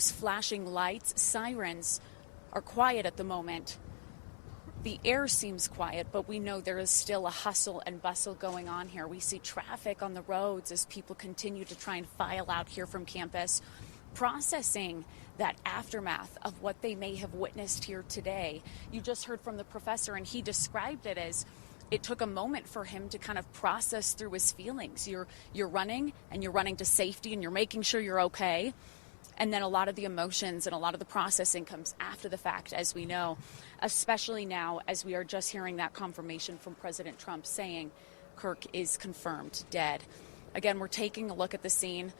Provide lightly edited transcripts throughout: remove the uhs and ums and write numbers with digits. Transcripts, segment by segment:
those flashing lights, sirens are quiet at the moment. The air seems quiet, but we know there is still a hustle and bustle going on here. We see traffic on the roads as people continue to try and file out here from campus, processing that aftermath of what they may have witnessed here today. You just heard from the professor, and he described it as it took a moment for him to kind of process through his feelings. You're running, and you're running to safety, and you're making sure you're okay. And then a lot of the emotions and a lot of the processing comes after the fact, as we know, especially now as we are just hearing that confirmation from President Trump saying Kirk is confirmed dead. Again, we're taking a look at the scene.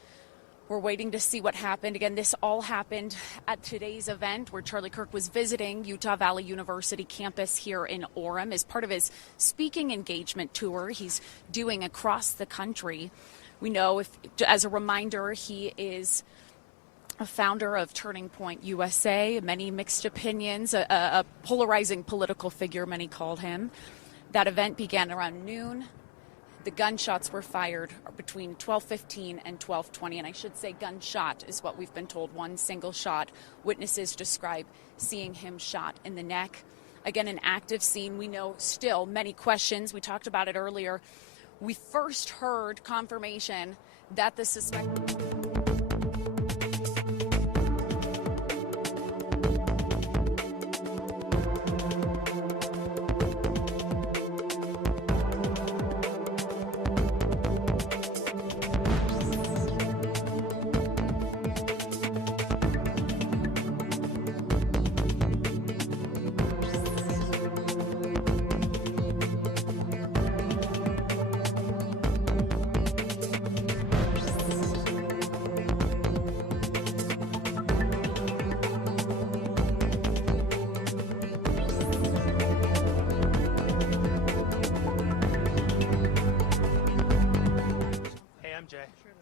We're waiting to see what happened. Again, this all happened at today's event where Charlie Kirk was visiting Utah Valley University campus here in Orem as part of his speaking engagement tour he's doing across the country. We know, as a reminder, he is a founder of Turning Point USA, many mixed opinions, a polarizing political figure, many called him. That event began around noon. The gunshots were fired between 12:15 and 12:20, and I should say gunshot is what we've been told, one single shot. Witnesses describe seeing him shot in the neck. Again, an active scene. We know still many questions. We talked about it earlier. We first heard confirmation that the suspect...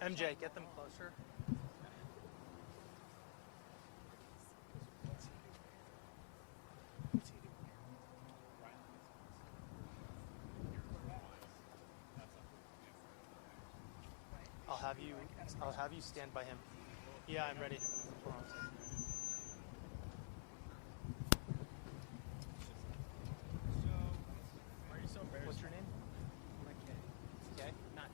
MJ, get them closer. I'll have you stand by him. Yeah, I'm ready. Hold on a second. What's your name? Okay. Not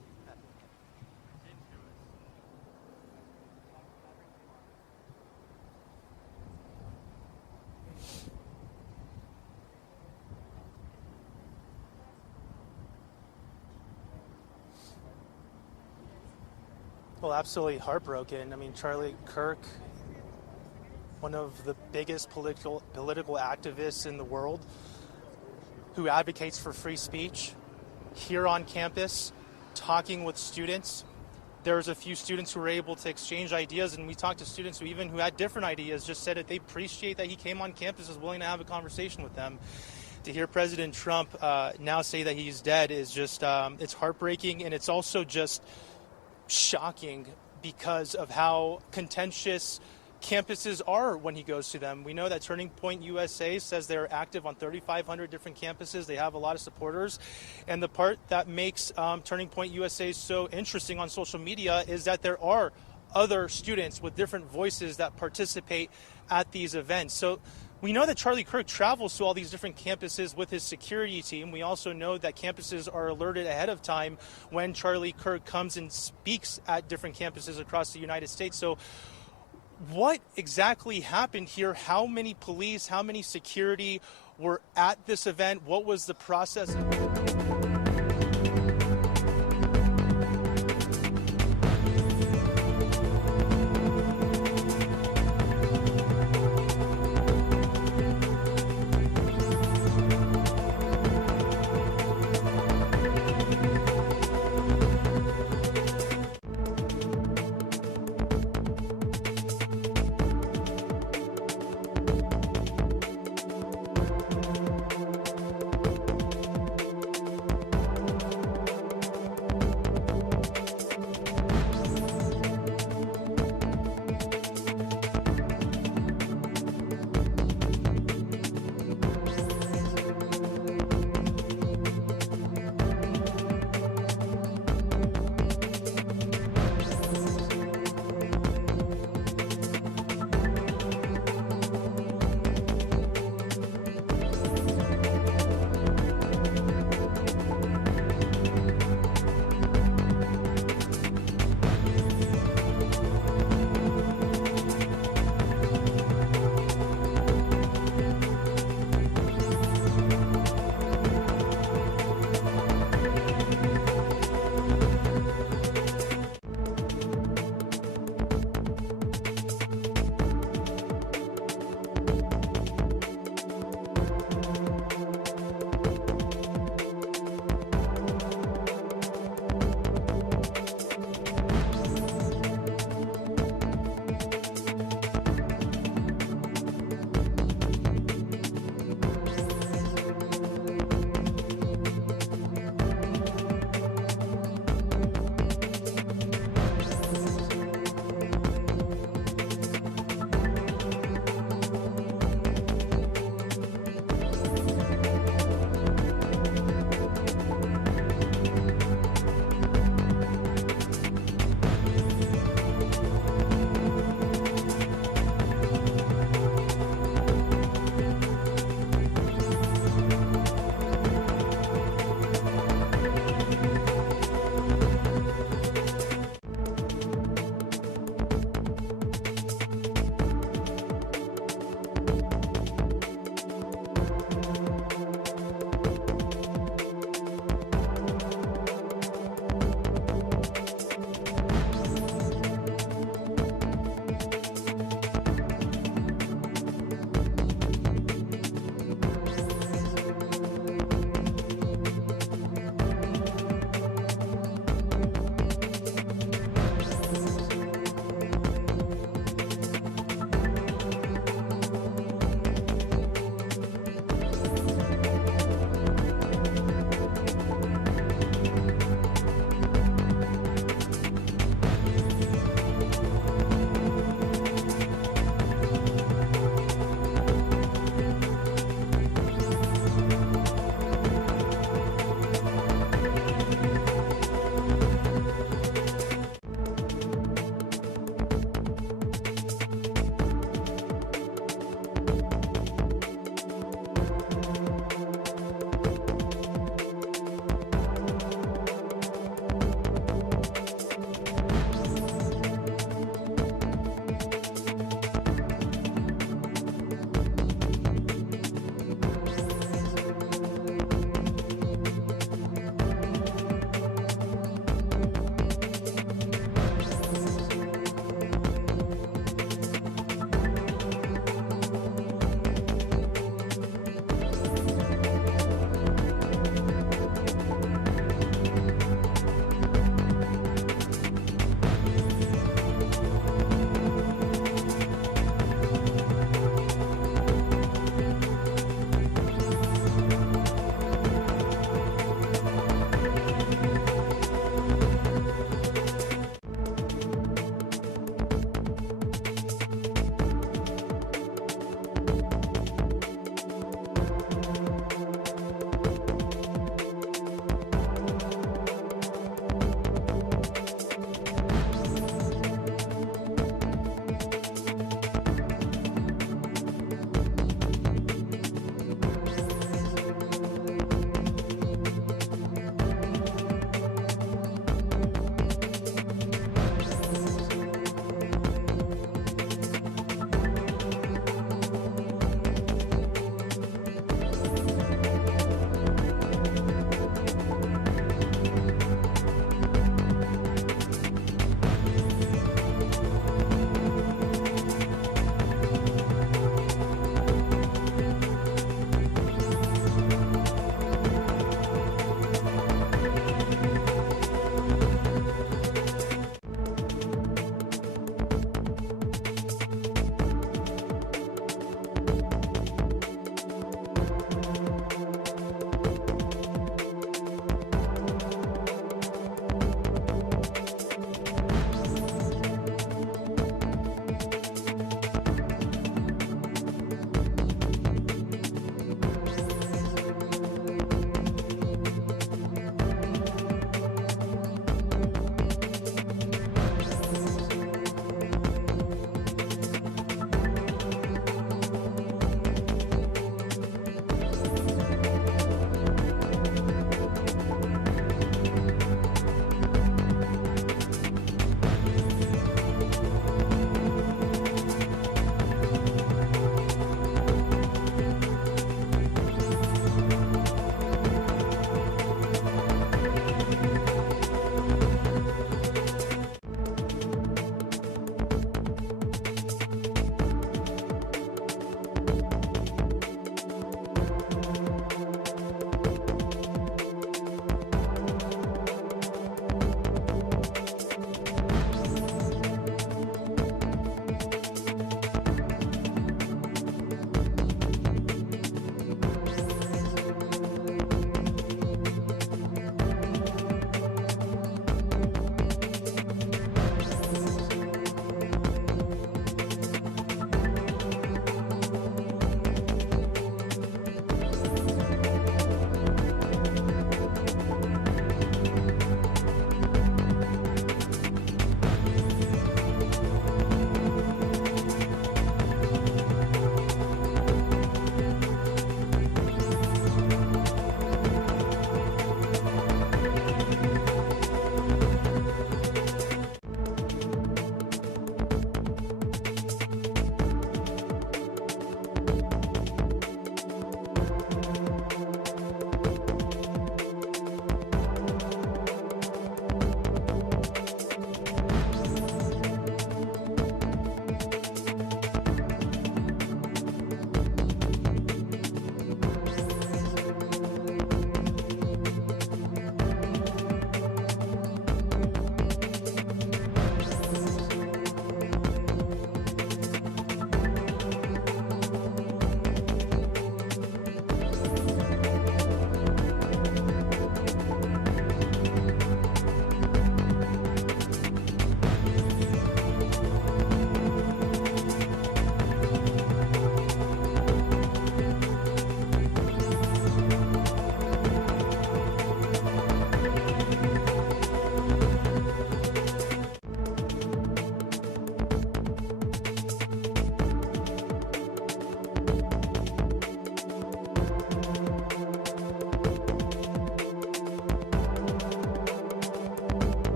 Well, absolutely heartbroken. I mean, Charlie Kirk, one of the biggest political activists in the world, who advocates for free speech, here on campus, talking with students. There's a few students who were able to exchange ideas, and we talked to students who had different ideas, just said that they appreciate that he came on campus, is willing to have a conversation with them. To hear President Trump now say that he's dead is just, it's heartbreaking, and it's also just shocking because of how contentious campuses are when he goes to them. We know that Turning Point USA says they're active on 3,500 different campuses. They have a lot of supporters. And the part that makes Turning Point USA so interesting on social media is that there are other students with different voices that participate at these events. So we know that Charlie Kirk travels to all these different campuses with his security team. We also know that campuses are alerted ahead of time when Charlie Kirk comes and speaks at different campuses across the United States. So what exactly happened here? How many police, how many security were at this event? What was the process?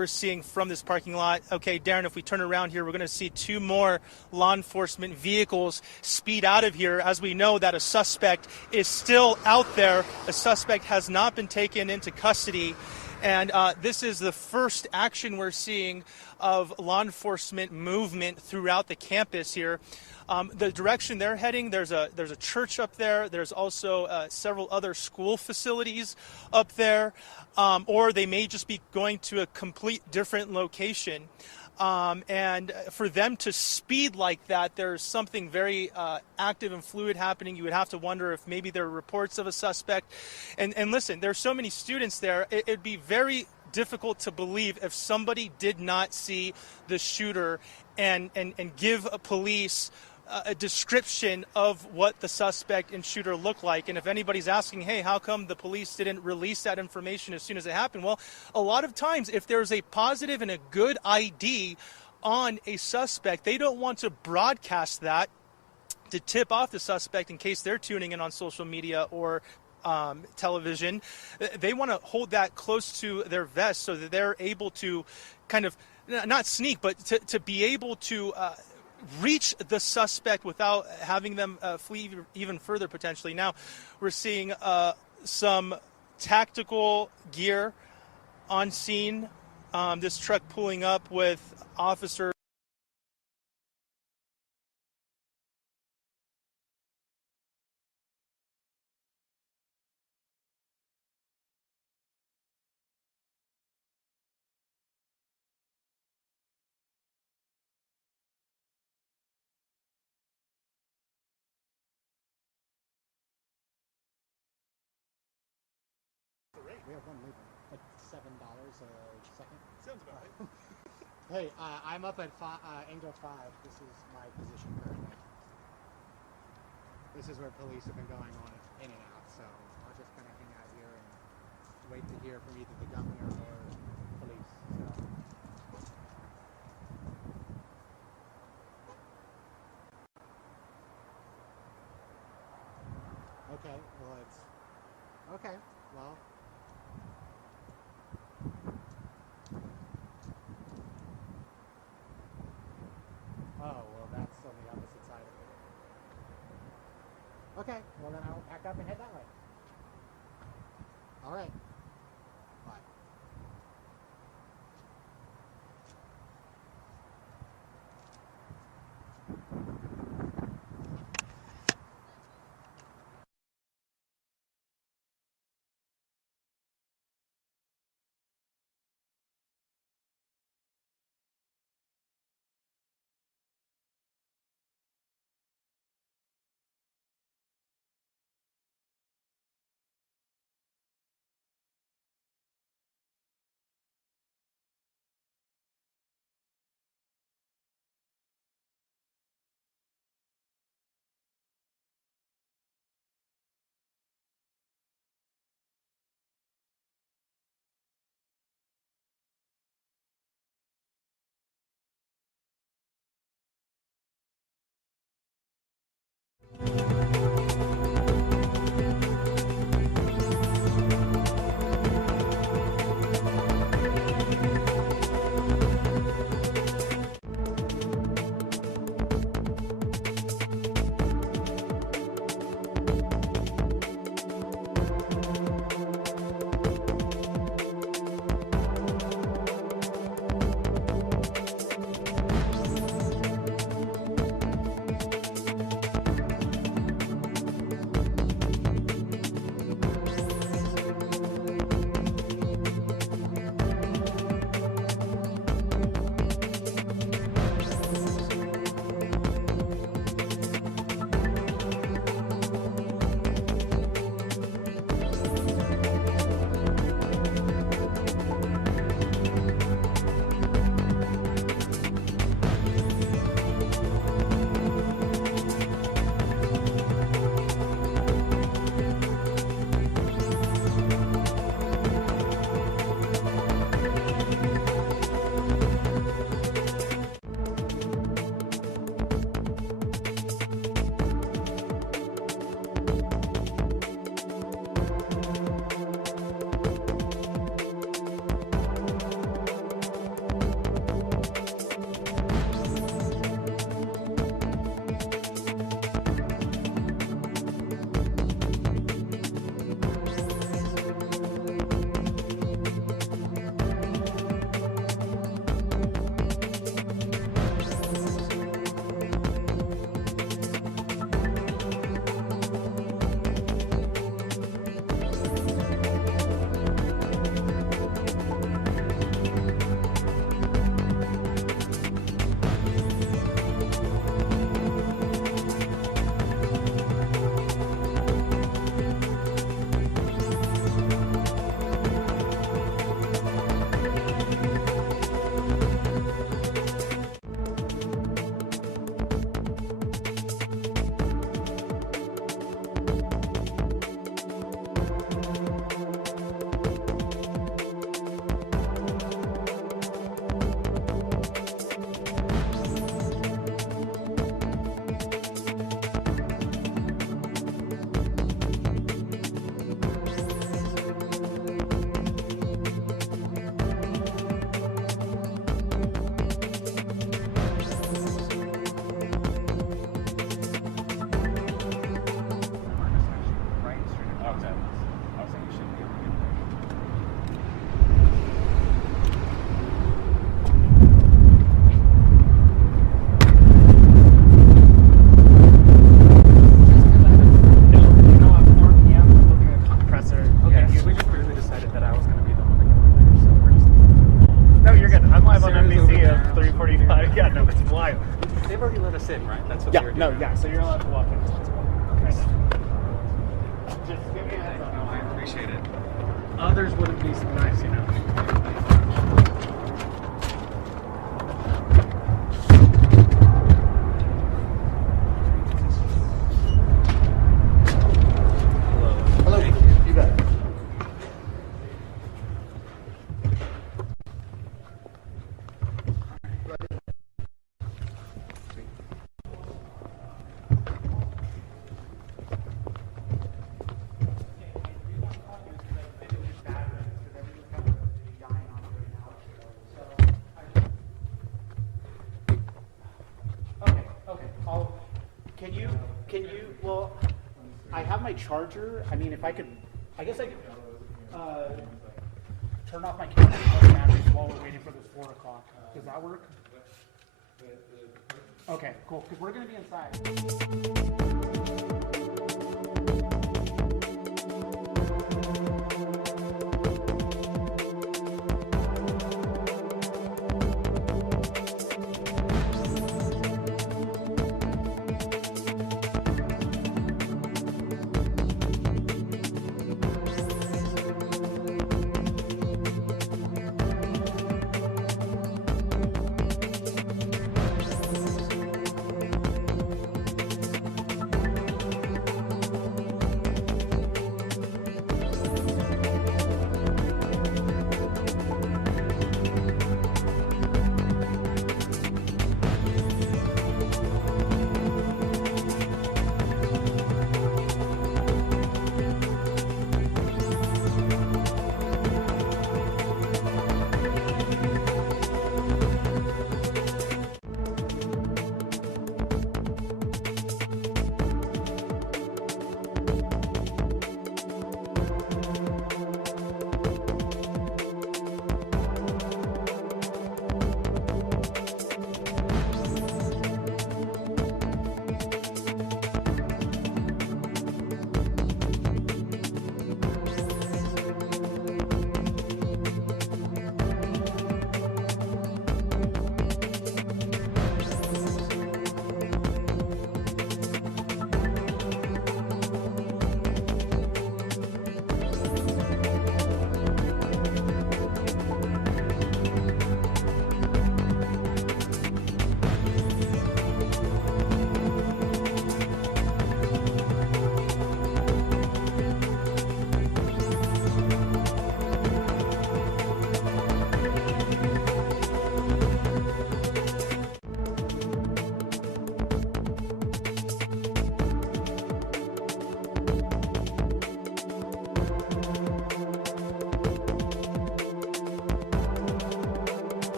we're seeing from this parking lot. Okay, Darren, if we turn around here, we're going to see 2 more law enforcement vehicles speed out of here, as we know that a suspect is still out there. A suspect has not been taken into custody. And this is the first action we're seeing of law enforcement movement throughout the campus here. The direction they're heading, there's a church up there. There's also several other school facilities up there, or they may just be going to a complete different location. And for them to speed like that, there's something very active and fluid happening. You would have to wonder if maybe there are reports of a suspect. And listen, there's so many students there. It'd be very difficult to believe if somebody did not see the shooter and give a police a description of what the suspect and shooter looked like. And if anybody's asking, hey, how come the police didn't release that information as soon as it happened? Well, a lot of times if there's a positive and a good ID on a suspect, they don't want to broadcast that to tip off the suspect in case they're tuning in on social media or television. They want to hold that close to their vest so that they're able to kind of not sneak, but to be able to reach the suspect without having them flee even further potentially. Now we're seeing some tactical gear on scene. This truck pulling up with officers. We have one leaving, like $7 a second. Sounds about right. Hey, I'm up at angle 5. This is my position currently. This is where police have been going on in and out, so I'll just kind of hang out here and wait to hear from either the governor or police. So. Okay, well it's okay. Well. Oh, well, that's on the opposite side of it. Okay, well, then I'll pack up and head that way. All right. Yeah, no, it's wild. They've already let us in, right? That's what Yeah, they were no, doing. yeah, so you're allowed to walk in. Okay. Just give me a heads up. No, I appreciate it. Others wouldn't be so nice, you know. Hello. Thank you. You bet. Okay. Well, I have my charger. I mean, if I could, I guess I could turn off my camera and batteries while we're waiting for this 4 o'clock. Does that work? Okay, cool, because we're going to be inside.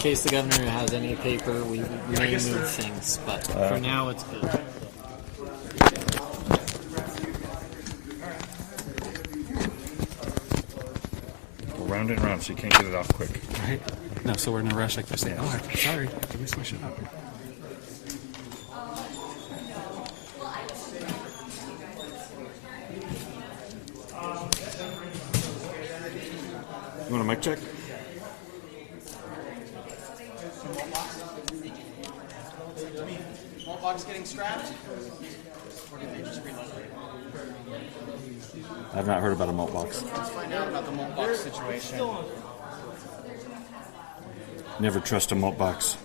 case the governor has any paper, we may move things, but for now it's good. Round and round, so you can't get it off quick. Right? No, so we're in a rush. Like they're saying, "Oh, I'm sorry, give me some shit up." You want a mic check? Malt box getting strapped? Or did they just relocate? I've not heard about a malt box. Let's find out about the malt box situation. Never trust a malt box.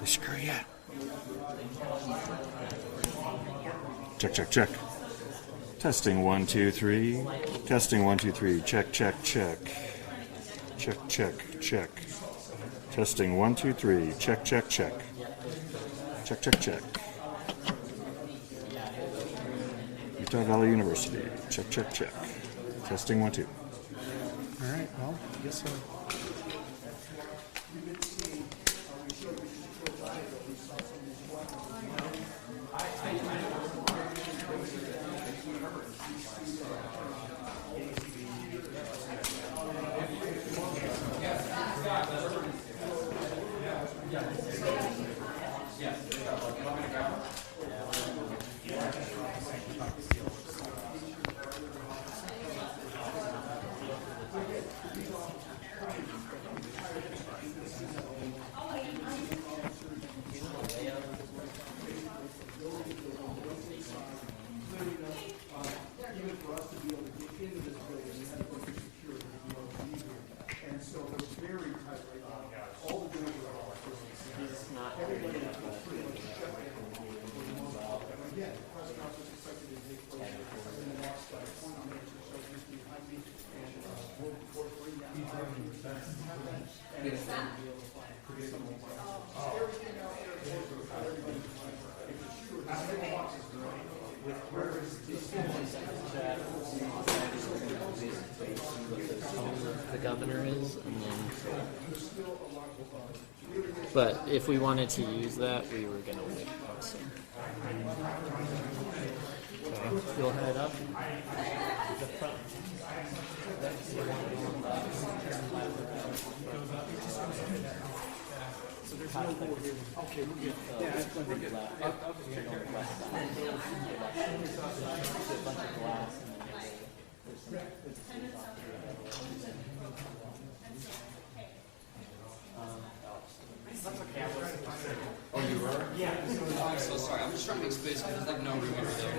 They screw you. Check, check, check. Testing 1, 2, 3. Testing 1, 2, 3. Check, check, check. Check, check, check. Testing 1, 2, 3. Check, check, check. Check, check, check. Utah Valley University. Check, check, check. Testing 1, 2. All right, well, I guess so. The governor is, and then. But if we wanted to use that, we were gonna wait. So. Okay, you'll head up. I'm so sorry. I'm just trying to make space because there's like no room over there.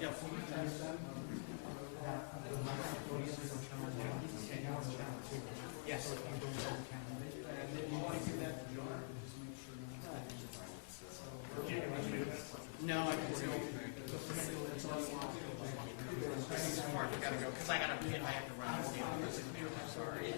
Yep. Yes. No, I can still. Mark, I gotta go because I gotta pin. I have to run. I'm sorry.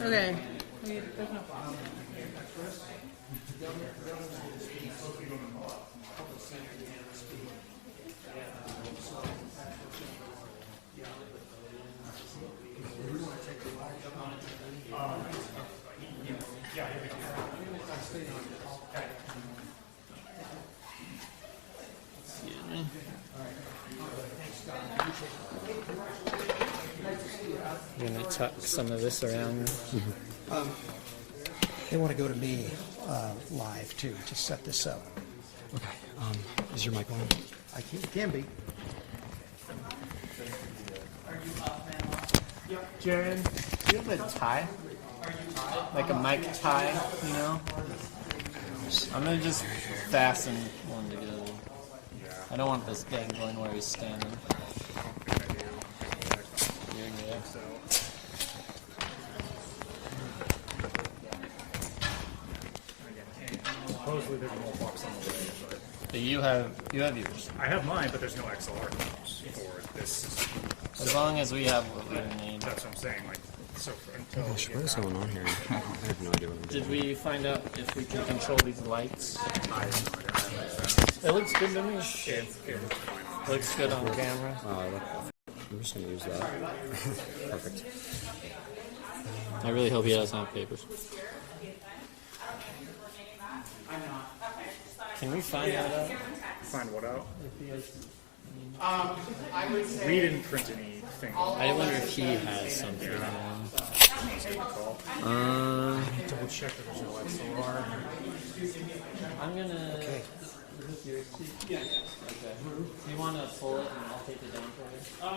Okay. I'm gonna tuck some of this around. They want to go to me live too to set this up. Okay. Is your mic on? I can be. Jared, do you have a tie? Like a mic tie, you know? I'm gonna just fasten one together. I don't want this dangling where he's standing. You're good. Supposedly there's a malt box on the way, but You have yours. I have mine, but there's no XLR for this system. As long as we have what we need. That's what I'm saying. Like, so until Gosh, what is going on here? I have no idea what I'm doing. Did we find out if we can control these lights? it looks good to me. Looks good on camera. I'm just going to use that. Perfect. I really hope he doesn't have papers. Can we find that out? Find what out? We didn't print anything. I wonder if he has something. Double check that there's no XLR. I'm gonna. Okay. Okay. You want to pull it and I'll take it down for you?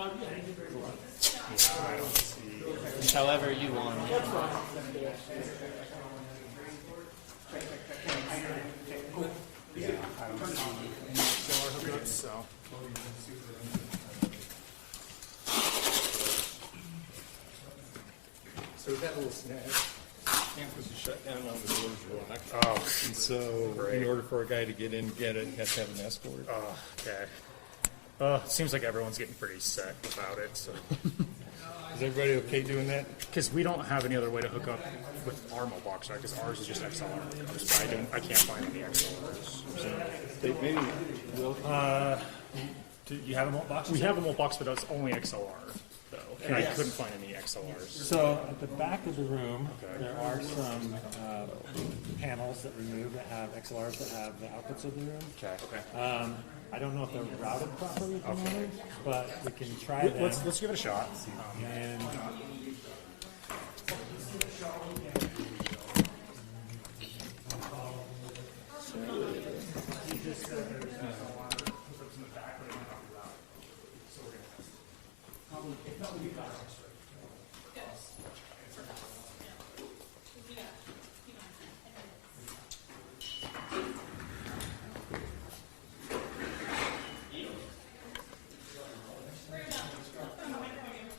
I don't see. However you want it. Yeah, I don't see any XLR hookups, so. So that little snag, campus is shut down on the doors locked. Oh, And so in order for a guy to get in and get it, he has to have an escort. oh, okay. Seems like everyone's getting pretty set about it, so. Is everybody okay doing that? Because we don't have any other way to hook up with our mailbox, right? Because ours is just XLR. I can't find any XLRs. They maybe will. Do you have a malt box? We have a malt box, but it's only XLR, though. And I couldn't find any XLRs. So at the back of the room, there are some panels that we move that have XLRs that have the outputs of the room. Okay. I don't know if they're routed properly at the moment, but we can try them. Let's give it a shot. And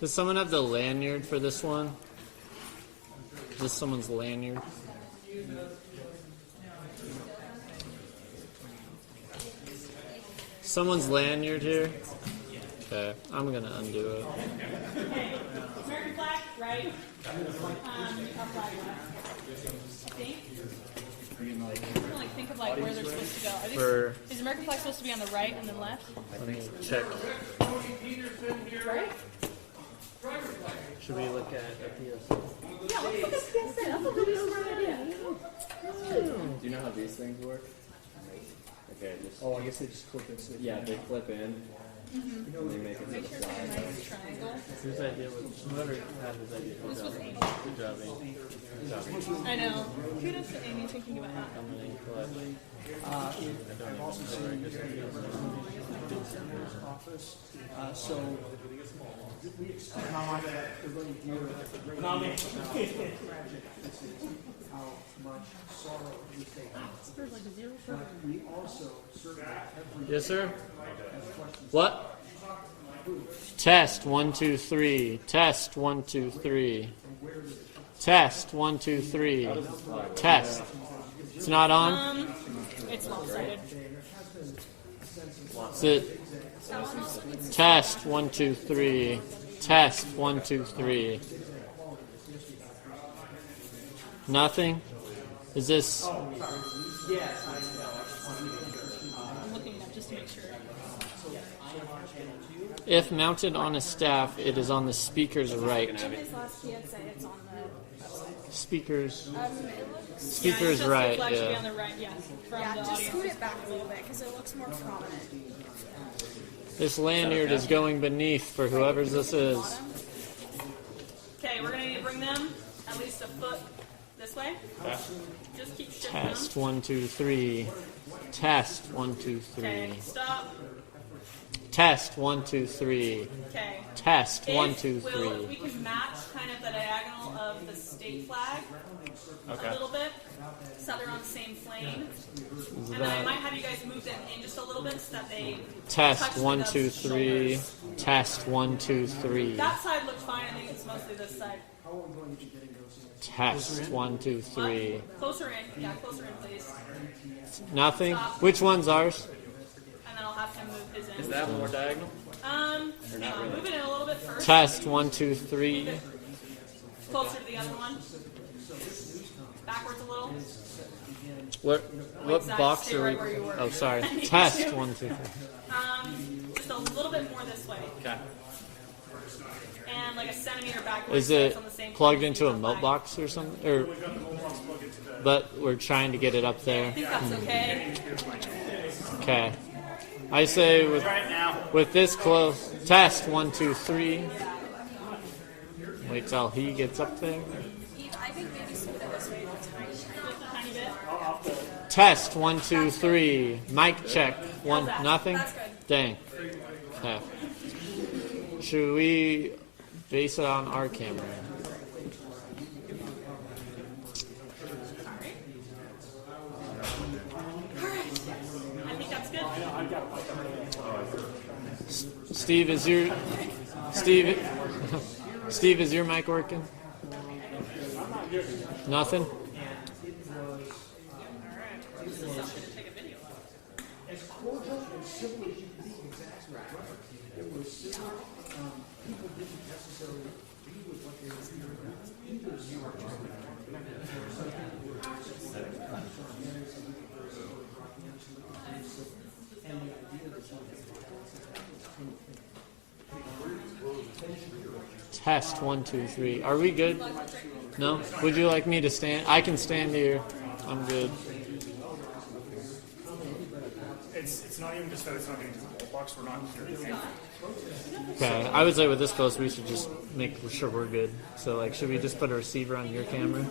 Does someone have the lanyard for this one? Is this someone's lanyard? Someone's lanyard here? Okay, I'm gonna undo it. American flag, right? Our flag left. Think of like where they're supposed to go. I think is American flag supposed to be on the right and then left? Let me check. Right? Should we look at the Yeah, let's look at PSA. That's a really smart idea. Do you know how these things work? Okay, oh, I guess they just clip it. So yeah, they clip in. Mm-hmm. And they make it Make to sure the it's side. like a nice triangle. Whose idea was whoever had this idea? Good job. Good job, Amy. Good job, Amy. I know. Kudos to Amy thinking about that. I'm gonna collect. I've also seen office. So we expect how much sorrow we take. But we also certainly Yes, sir. What? Test 1 2 3. Test 1 2 3. Test 1 2 3. Test. It's not on. It's lopsided. Is it? Test 1 2 3. Test 1 2 3. Nothing. Is this? I'm looking up just to make sure. If mounted on a staff, it is on the speaker's right. In his last PSA, it's on the. Speakers. Speaker's yeah, right. Yeah. Yeah. On the right, yes. From Yeah, the just audience. scoot it back a little bit because it looks more prominent. This lanyard is going beneath for whoever's this is. Okay, we're gonna need to bring them at least a foot this way. Just keep shifting them. Test 1 2 3. Test 1 2 3. Okay, stop. Test 1 2 3. Okay. Test 1 2 3. We can match kind of the diagonal of the state flag Okay. a little bit, so they're on the same plane. Is And then I that- might have you guys move them in just a little bit so that they Test touch 1 the 2 3. shoulders. Test 1 2 3. That side looks fine. I think it's mostly this side. Test 1 2 3. Closer in. Yeah, closer in, please. Nothing. Stop. Which one's ours? isn't. Is that more diagonal? Move it in a little bit first. Test 1, 2, 3. Closer to the other one. Backwards a little. What Zach, box stay are we? right where you were. Oh, sorry. I need Test you. 1, 2, 3. Just a little bit more this way. Okay. And like a centimeter backwards. Is so it it's on the same plugged plane into a as the melt flag. box or something? Or, but we're trying to get it up there. I think that's okay. Okay. I say with this close, test 1, 2, 3. Wait till he gets up there. I think maybe smooth it this way a tiny bit. Test 1, 2, 3. Mic check. One. that? Nothing. That's good. Dang. Okay. Should we base it on our camera? I think that's good. Steve, is your mic working? Nothing. Test 1, 2, 3. Are we good? No? Would you like me to stand? I can stand here. I'm good. It's not even just that it's not getting to the whole box. We're not here. Okay. I would say with this close, we should just make sure we're good. So, like, should we just put a receiver on your camera?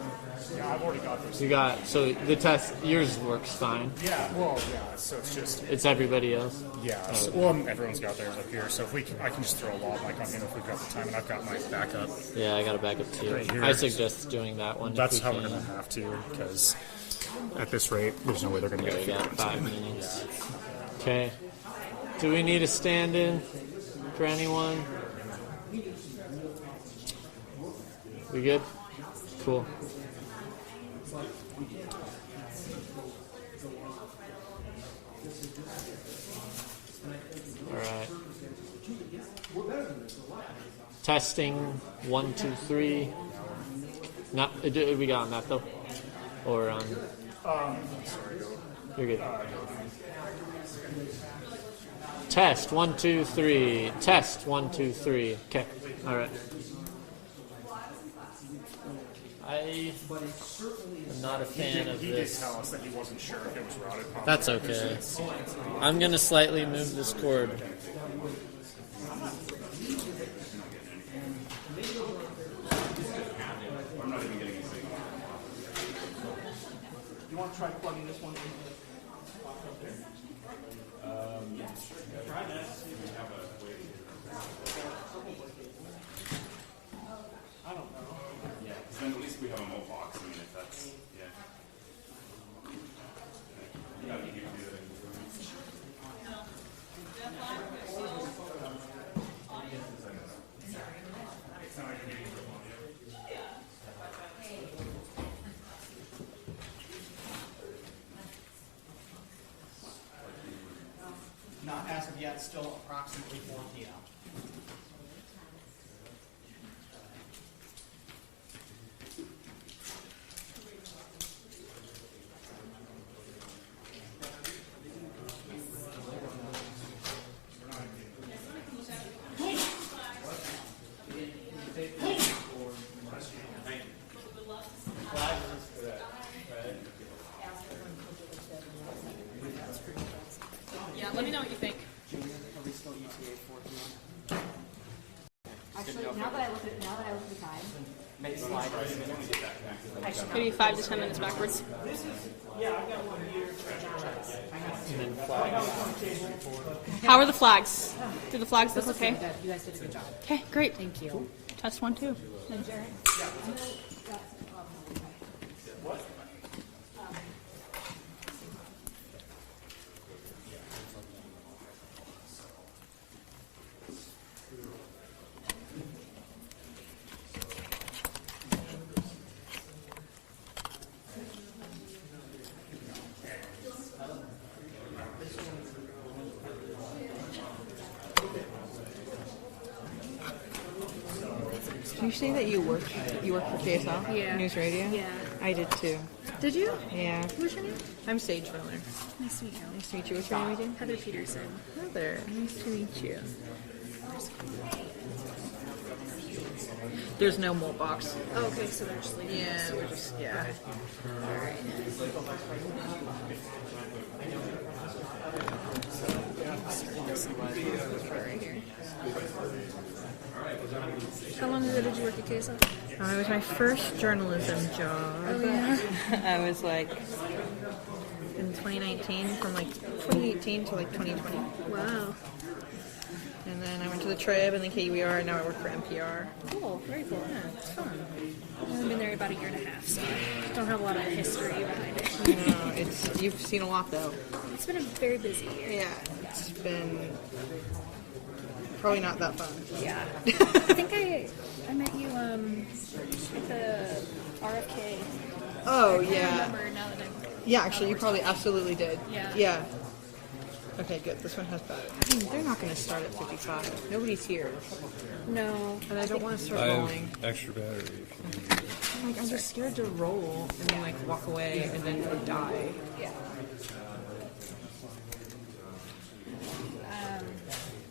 Yeah, I've already got this. You got, so the test, yours works fine. Yeah, well, yeah, so it's just... It's everybody else? Yeah, so, well, everyone's got theirs up here, so if we can, I can just throw a wall mic on him if we've got the time, and I've got my backup. Yeah, I got a backup too. Right here. I suggest doing that one. That's if we how can. we're going to have to, because at this rate, there's no way they're going to get We it got figured out. 5 minutes. Okay. Do we need a stand-in for anyone? We good? Cool. All right. Testing 1, 2, 3. Not we got on that though, or you're good. Test 1, 2, 3. Test 1, 2, 3. Okay. All right. I am not a fan of He did this. tell us that he wasn't sure if it was routed properly. That's okay. I'm gonna slightly move this cord. You want to try plugging this one in? Try this. I don't know. Yeah, because then at least we have a mo box. I mean, if that's, yeah. You gotta be here to do that. Not as of yet, still approximately 4 p.m. Yeah, let me know what you think. Are we still UTA 4 p.m.? Actually, now that I look at the time, Make slide. Maybe 5 to 10 minutes backwards. Yeah, I've got one here. How are the flags? Do the flags look okay? you guys did a good job. Okay, great. Thank you. Test 1, 2. And Jared? Did you say that you work for KSL? Yeah. News Radio? Yeah. I did too. Did you? Yeah. What's your name? I'm Sage Miller. Nice to meet you. Nice to meet you. What's your name again? Heather Peterson. Heather. Nice to meet you. There's no mole box. Oh, okay, so they're just leaving. Yeah, we're just, yeah. Alright. Right here. How long ago did you work at KSL? It was my first journalism job. Oh, yeah? I was like in 2019, from like 2018 to like 2020. Wow. And then I went to the Trib and then KUER, and now I work for NPR. Cool, very cool. Yeah, it's fun. I've been there about a year and a half, so I don't have a lot of history behind it. No, you've seen a lot though. It's been a very busy year. Yeah, it's been probably not that fun. Yeah. I think I met you at the RFK. Oh, I can't yeah. remember now that Yeah, actually, you probably absolutely did. Yeah. Yeah. Okay, good. This one has battery. I mean, they're not going to start at 55. Nobody's here. No. And I don't want to start I rolling. have extra battery. I'm just scared to roll and then like walk away and then die. Yeah.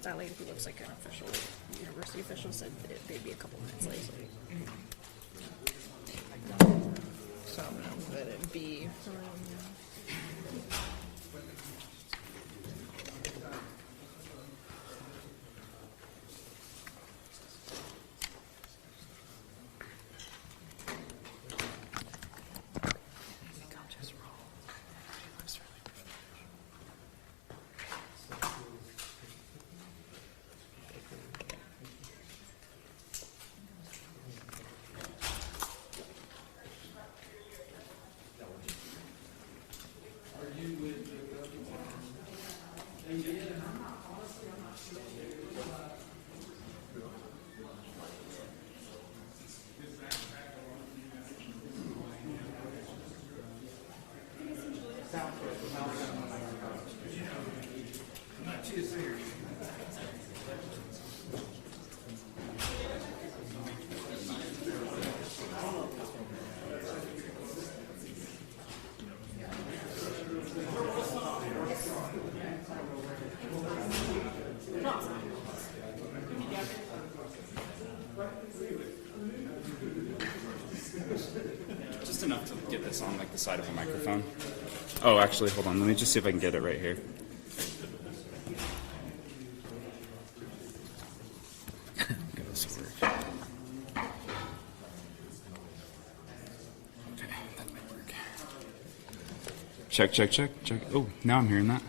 That lady who looks like an official, university official, said that they'd be a couple minutes late. So I'm going to let it be. Just enough to get this on like the side of a microphone. Oh, actually, hold on. Let me just see if I can get it right here. Get this to work. Okay, that might work. Check, check, check, check. Oh, now I'm hearing that.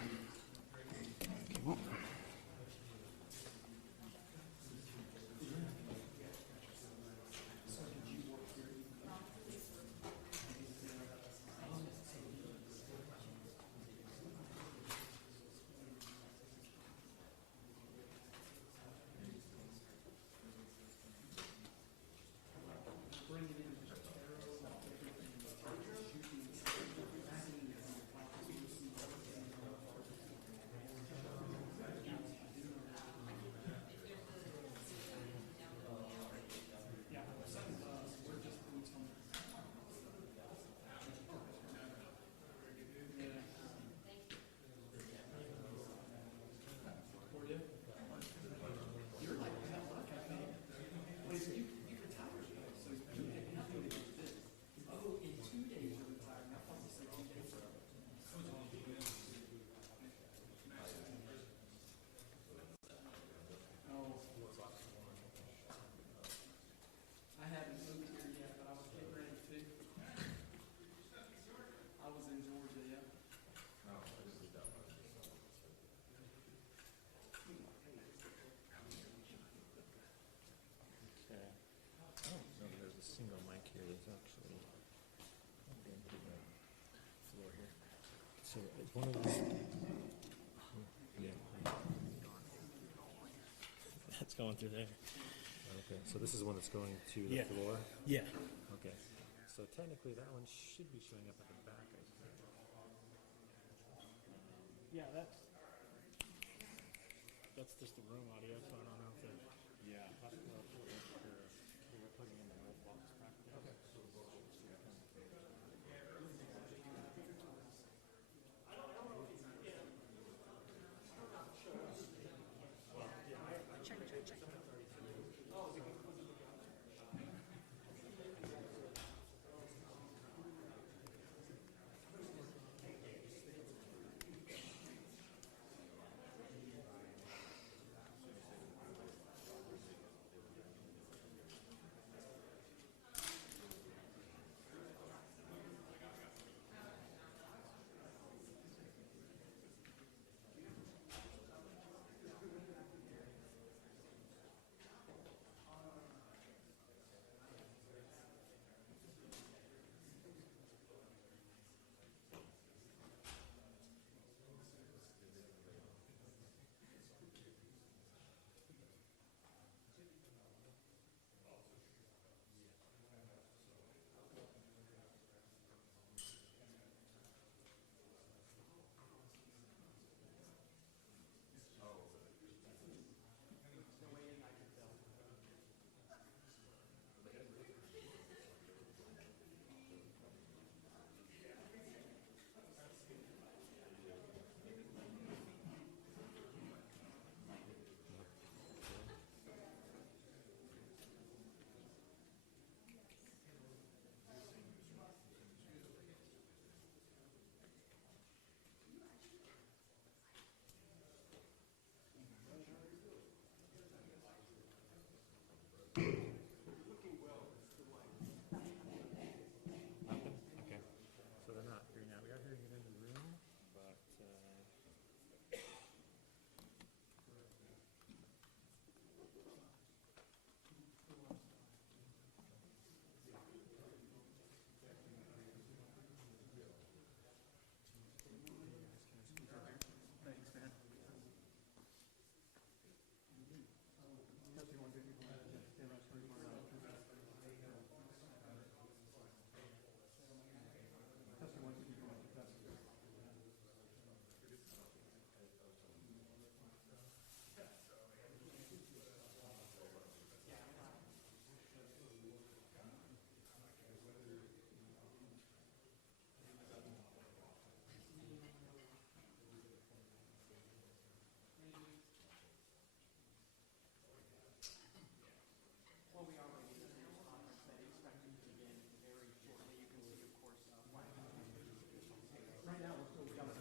So it's one of those. Yeah. That's going through there. Okay, so this is the one that's going to the floor? Yeah. Okay. So technically that one should be showing up at the back, I think. Yeah, that's just the room audio, so I don't know if there's... Yeah. putting in the red box practice. Okay. Check. Okay. So they're not hearing that. We are hearing it in the room, but Thanks, man. Well, we are ready for the next conference that is expected to begin very shortly. You can see, of course, Right now, we're still got a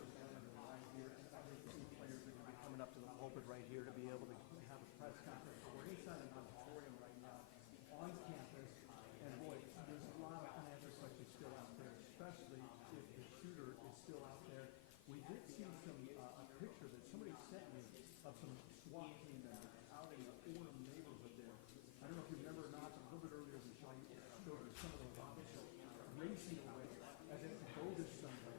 line here. I think the players are going to be coming up to the pulpit right here to be able to have a press conference. We're inside an auditorium right now on campus, and boy, there's a lot of financial questions still out there, especially if the shooter is still out there. We did see a picture that somebody sent me of some SWAT team members out in the Orem neighborhood there. I don't know if you remember or not, but a little bit earlier we showed you some of the officers racing away as if to go to somewhere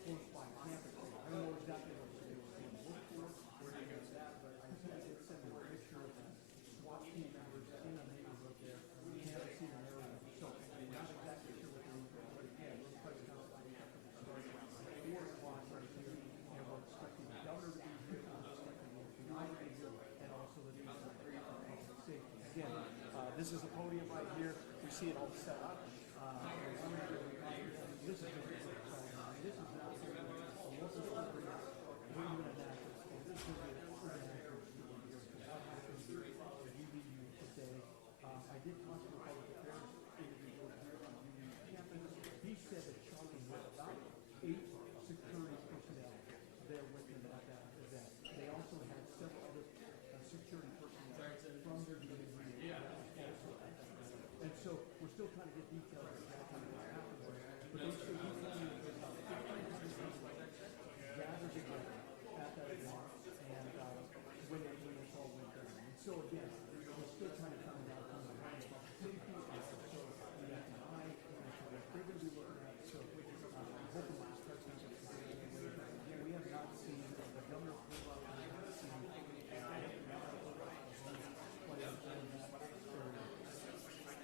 close by campus. I don't know exactly what they were being looked for or anything like that, but I did send a picture of SWAT team members in a neighborhood there. We haven't seen an area, so we're not exactly sure what they're looking for, but again, we're press conference starting around 4 o'clock right here, and we're expecting the governor to be here, we're expecting the FBI to be here, and also the Secretary of Public Safety. Again, this is a podium right here. We see it all set up. This is going to be this is not a local story. We're even a national story. This is going to be a national story here. What happens here at UVU today? I did talk to the public affairs individual here on UVU campus. He said that Charlie had about 8 security personnel there with him at that event. They also had several other security personnel from their UVU that was also at that event. And so we're still trying to get details of exactly what happened there. But they said he told me that about 1,500 people gathered together at that event, and when this all went down. And so again, we're still trying to find out from the safety and also the FBI and so what they're going to be looking at. So I'm hoping this press conference is going to be later. Again, we have not seen the governor pull up. We haven't seen players in that area.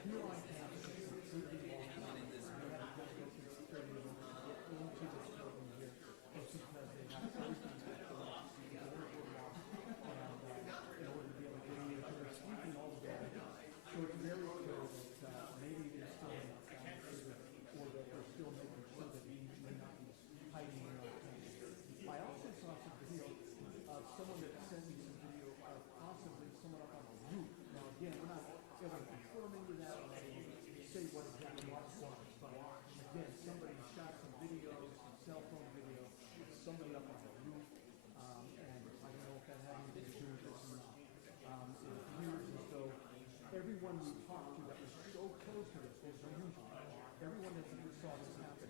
Here on campus, it's completely lost. We haven't got to go through security to get into this building here. It's because they have everything back there. The doors were locked, and in order to be able to get in here, everyone that ever saw this happen,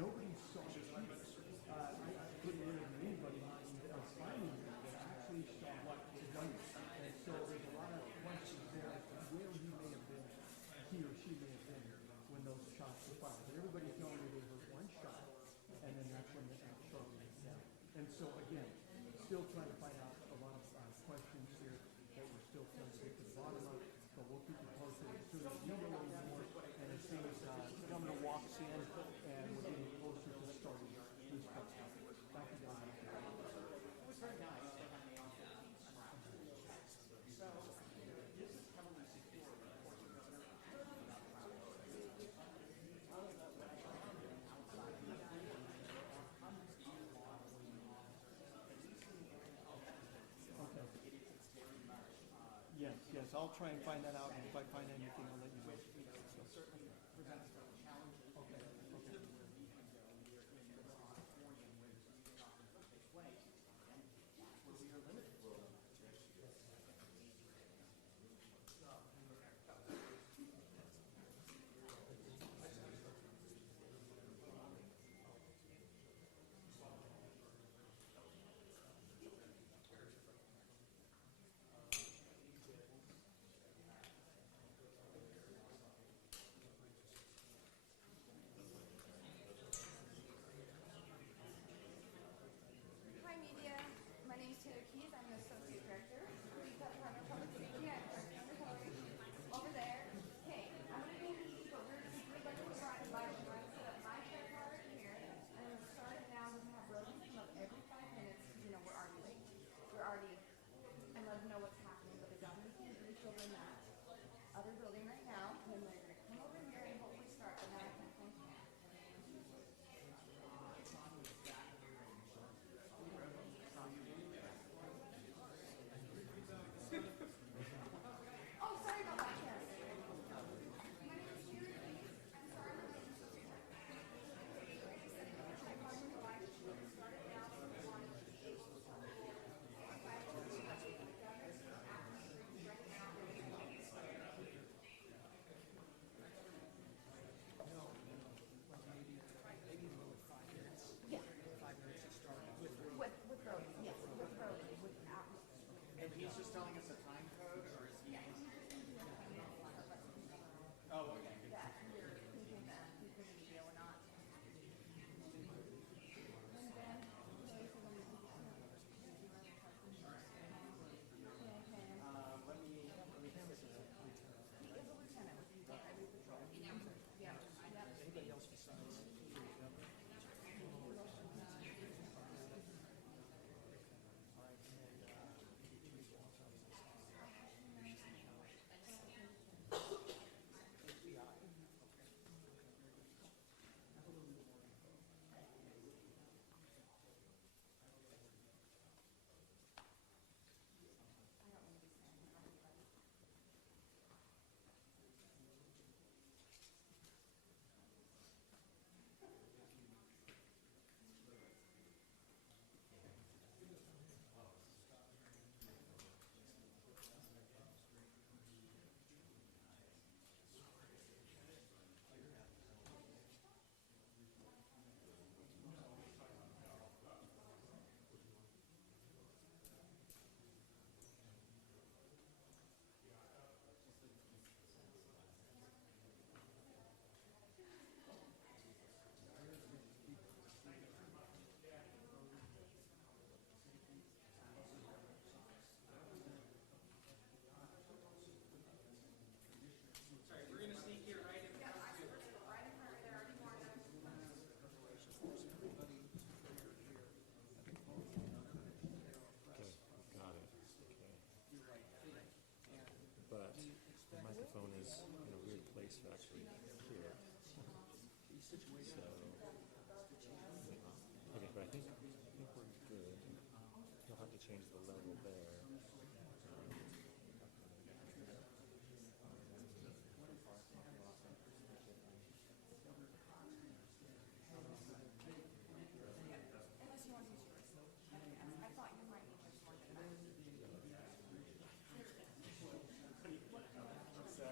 nobody saw this. I couldn't imagine anybody finding it that actually saw what was done. And so there's a lot of questions there as to where he may have been, he or she may have been when those shots were fired. But everybody's telling me they heard one shot, and then that's when the Charlie went down. And so again, still trying to find out a lot of questions here that we're still trying to get to the bottom of, but we'll keep you posted as soon as we know any more, and as soon as the governor walks in and we're getting closer to starting these processes. Thank you, Don. It was very nice to have me on the So, this is heavily secure, but of course, the governor Yes, I'll try and find that out, and if I find anything, I'll let you know. certainly presents some challenges. Okay. Where we can go here in the auditorium where this conference takes place, and where we are limited. Hi, media. My name is Taylor Keith. I'm an associate director for the Department of Public Safety at over there. Okay, I'm going to go eat, but we're going to set up my chair card here, and I'm going to start it now. We're going to have rodents come up every 5 minutes. You know, we're already late. And let them know what's happening. But the governor's going to reach over in that other building right now, and they're going to come over here and hopefully start. But now I can't find him. Oh, sorry about that, Karen. My name is Taylor Keith. I'm sorry I'm not associate director. Started now, so we wanted to be able to start. I hope you have the governor's acting right now. Yeah. 5 minutes to start with Road, yes, with Road, without. And he's just telling us a time code, or is he? Oh, okay. That you're thinking that he's going to be or not. And then, Let me he is a lieutenant with the Highway Patrol. Yeah. Anybody else besides? microphone is in a weird place to actually hear it. So, okay, but I think we're good. You'll have to change the level there. Unless you want to use yours. I thought you might need yours more than that. So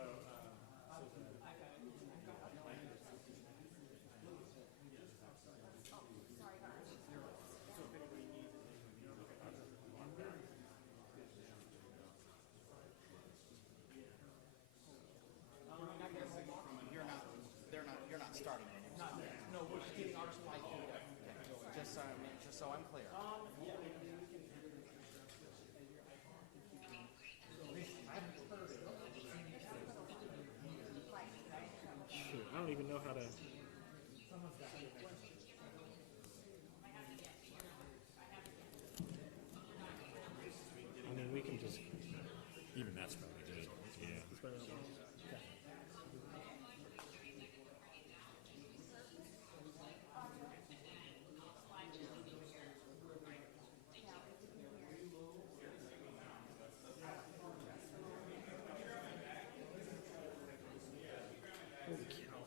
so I'm clear. Shoot, I don't even know how to. I mean, we can just. Even that's probably good. Yeah. Holy cow.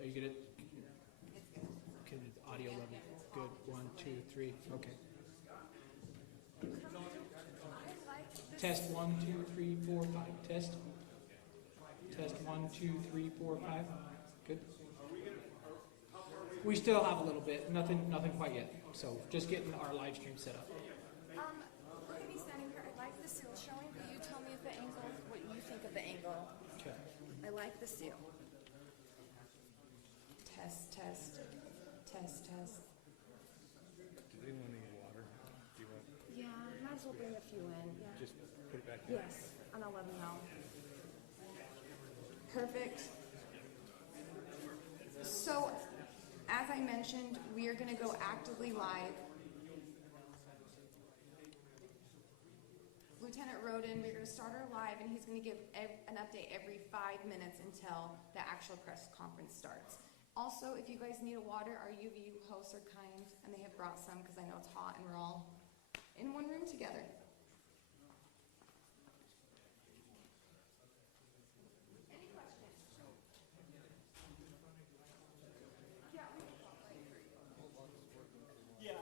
Are you good at? Okay, the audio level. Good. 1, 2, 3. Okay. Test 1, 2, 3, 4, 5. Test. Test 1, 2, 3, 4, 5. Good. We still have a little bit. Nothing quite yet. So just getting our live stream set up. Look at me standing here. I like the seal showing, but you tell me if the angle, what you think of the angle. Okay. I like the seal. Test, test, test, test. Do they want any water? Do you want? Yeah, might as well bring a few in. Yeah. Just put it back in. Yes, and I'll let them know. Perfect. So, as I mentioned, we are going to go actively live. Lieutenant Roden, we're going to start our live, and he's going to give an update every 5 minutes until the actual press conference starts. Also, if you guys need a water, our UVU hosts are kind, and they have brought some because I know it's hot and we're all in one room together. Any questions? Yeah, we can talk right through you. Yeah.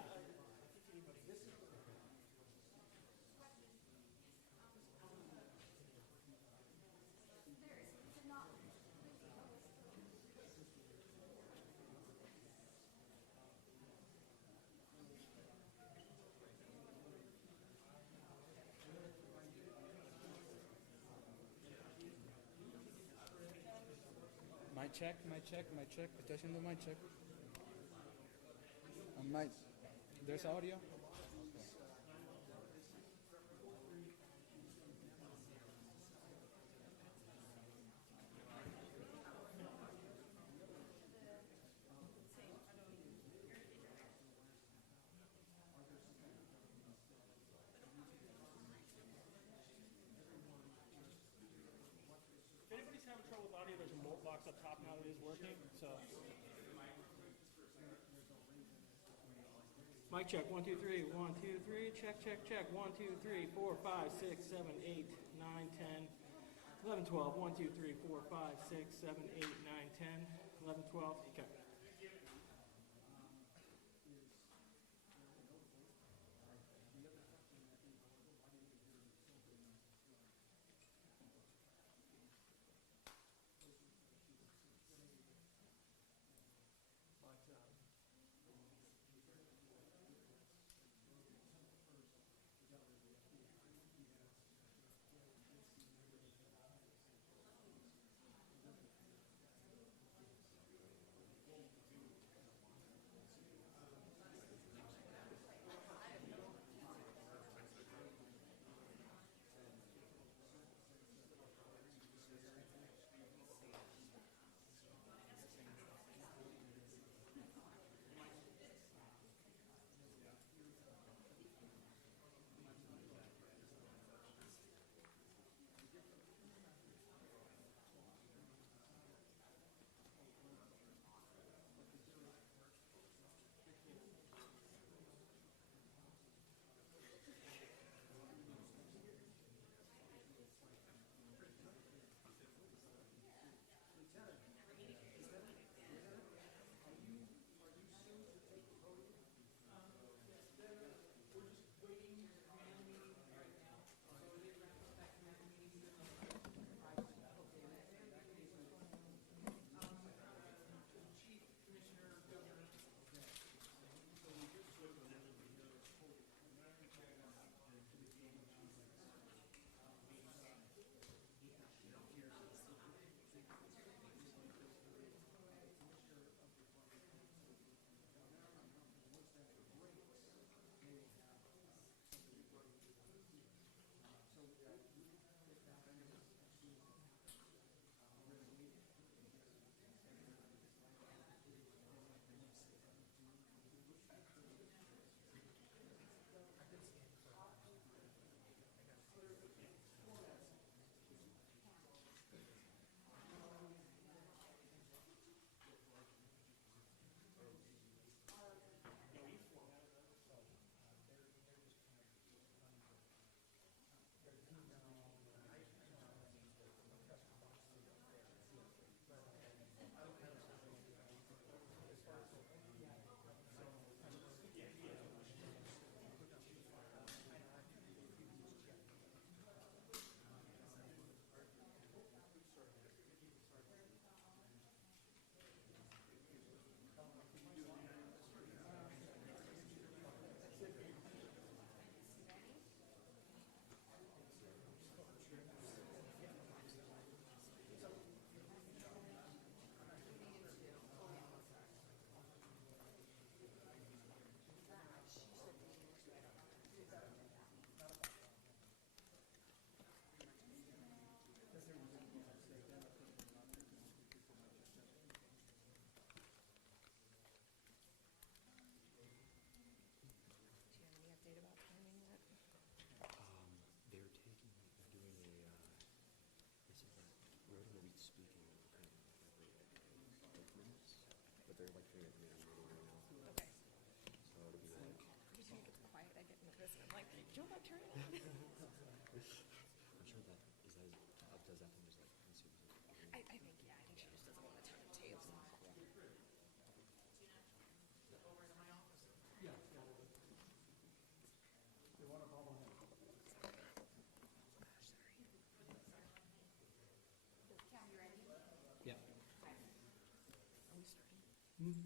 Mic check, mic check, mic check. Attention to mic check. Mic. There's audio. If anybody's having trouble with audio, there's a mult box up top now that is working. So. Mic check. 1, 2, 3. 1, 2, 3. Check, check, check. 1, 2, 3, 4, 5, 6, 7, 8, 9, 10, 11, 12. 1, 2, 3, 4, 5, 6, 7, 8, 9, 10, 11, 12. Okay.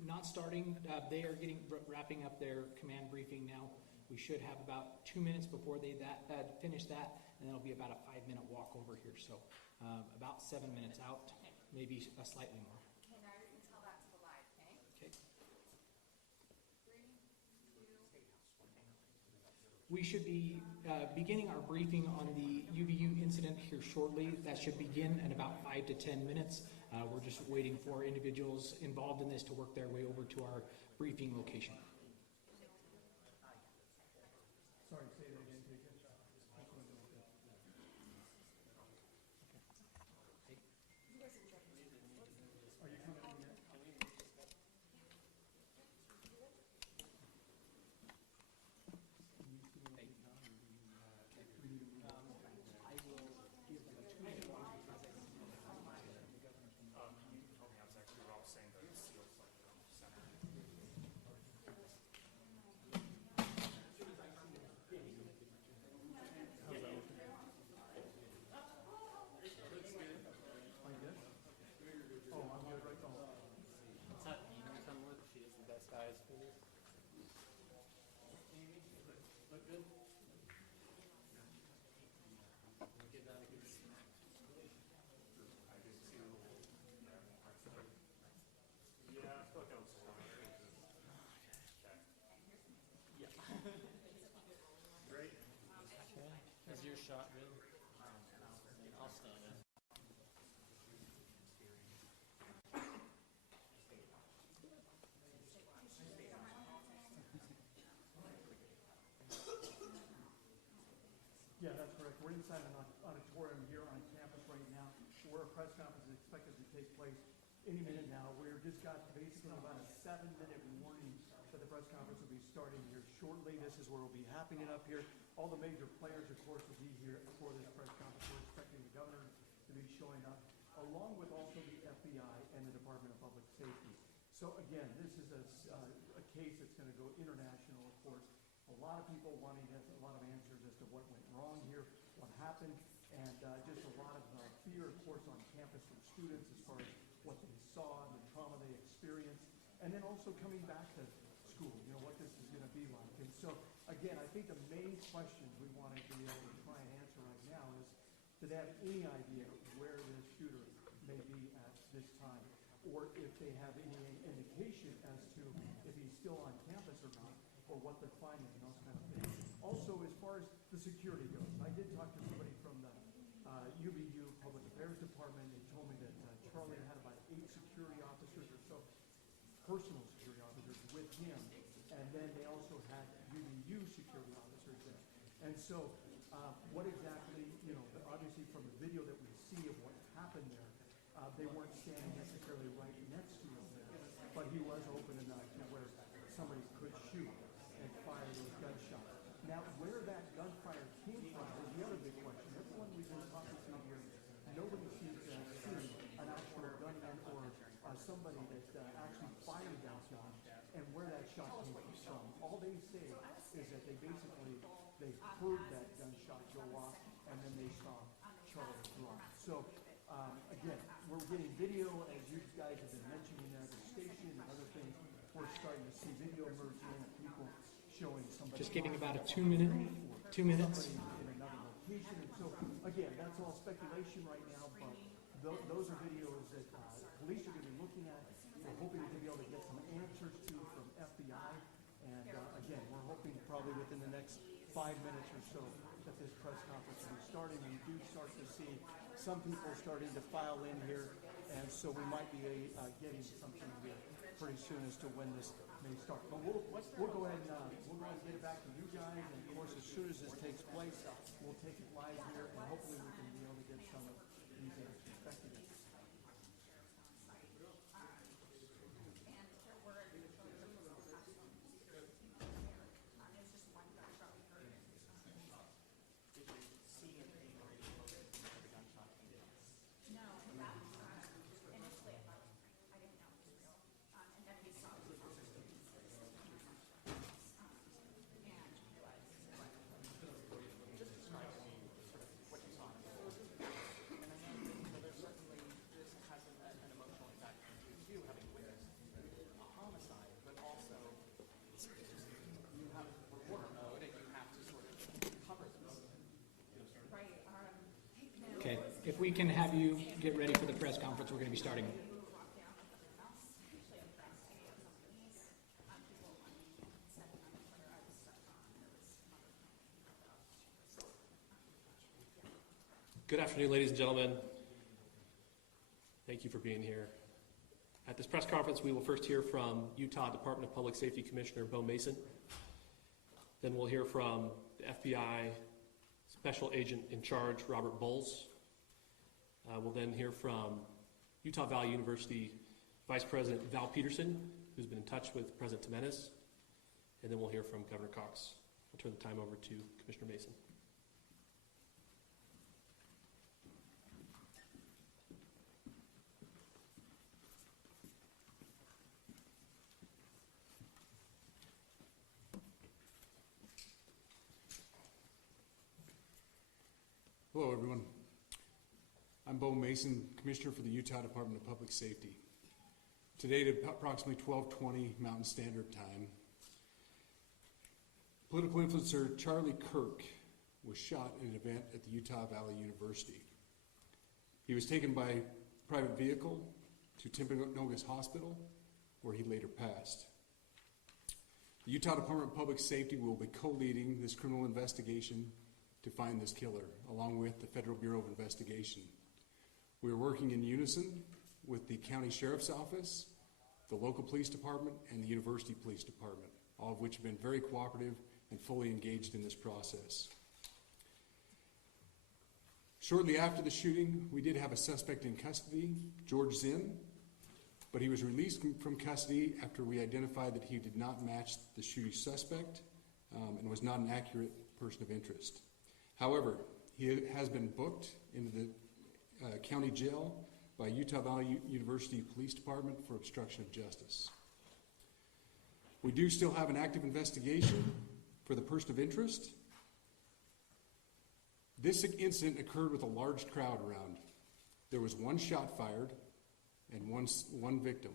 Not starting. They are wrapping up their command briefing now. We should have about 2 minutes before they finish that, and then it'll be about a 5-minute walk over here. So about 7 minutes out, maybe slightly more. Okay, now you can tell that to the live, okay? Okay. 3, 2. We should be beginning our briefing on the UVU incident here shortly. That should begin in about 5 to 10 minutes. We're just waiting for individuals involved in this to work their way over to our briefing location. Sorry, say that again, TJ. Are you coming in yet? I will give them a 2-minute walk. You told me I was actually all saying the seals like center. Oh, I'm good right now. What's up? You know someone with? She is the best eyes for this. Look good? Give that a good smack. Yeah, I feel like I was Yeah. Great. Okay. Is your shot good? I'll stand in. Yeah, that's correct. We're inside an auditorium here on campus right now, where a press conference is expected to take place any minute now. We've just got basically about a 7-minute warning that the press conference will be starting here shortly. This is where we'll be happing it up here. All the major players, of course, will be here for this press conference. We're expecting the governor to be showing up, along with also the FBI and the Department of Public Safety. So again, this is a case that's going to go international, of course. A lot of people wanting a lot of answers as to what went wrong here, what happened, and just a lot of fear, of course, on campus from students as far as what they saw and the trauma they experienced, and then also coming back to school, you know, what this is going to be like. And so, again, I think the main questions we wanted to be able to try and answer right now is, do they have any idea where the shooter may be at this time? Or if they have any indication as to if he's still on campus or not, or what they're finding and those kind of things. Also, as far as the security goes, I did talk to somebody from the UVU Public Affairs Department. They told me that Charlie had about 8 security officers or so, personal security officers with him, and then they also had UVU security officers there. And so, what exactly, you know, obviously from the video that we see of what happened there, they weren't standing necessarily right next to him there, but he was open enough to where somebody could shoot and fire those gunshots. Now, where that gunfire came from is the other big question. Everyone we've been talking to here, nobody seems to have seen an actual gunman or somebody that actually fired that shot and where that shot came from. All they say is that they heard that gunshot go off and then they saw Charlie drop. So, again, we're getting video, as you guys have been mentioning there, the station and other things. We're starting to see video emerge in of people showing somebody. Just giving about a 2 minutes. In another location. And so, again, that's all speculation right now, but those are videos that police are going to be looking at. We're hoping to be able to get some answers to from FBI. And again, we're hoping probably within the next 5 minutes or so that this press conference will be starting. We do start to see some people starting to file in here, and so we might be getting something here pretty soon as to when this may start. But we'll go ahead and get it back to you guys, and of course, as soon as this takes place, we'll take it live here, and hopefully we can be able to get some of these answers. Thank you. can have you get ready for the press conference we're going to be starting. Good afternoon, ladies and gentlemen. Thank you for being here. At this press conference, we will first hear from Utah Department of Public Safety Commissioner Bo Mason. Then we'll hear from the FBI Special Agent in Charge, Robert Bowles. We'll then hear from Utah Valley University Vice President Val Peterson, who's been in touch with President Jimenez. And then we'll hear from Governor Cox. I'll turn the time over to Commissioner Mason. Hello, everyone. I'm Bo Mason, Commissioner for the Utah Department of Public Safety. Today at approximately 12:20 Mountain Standard Time, political influencer Charlie Kirk was shot in an event at the Utah Valley University. He was taken by private vehicle to Timpanogos Hospital, where he later passed. The Utah Department of Public Safety will be co-leading this criminal investigation to find this killer, along with the Federal Bureau of Investigation. We are working in unison with the County Sheriff's Office, the local police department, and the University Police Department, all of which have been very cooperative and fully engaged in this process. Shortly after the shooting, we did have a suspect in custody, George Zinn, but he was released from custody after we identified that he did not match the shooting suspect and was not an accurate person of interest. However, he has been booked into the county jail by Utah Valley University Police Department for obstruction of justice. We do still have an active investigation for the person of interest. This incident occurred with a large crowd around. There was one shot fired and one victim.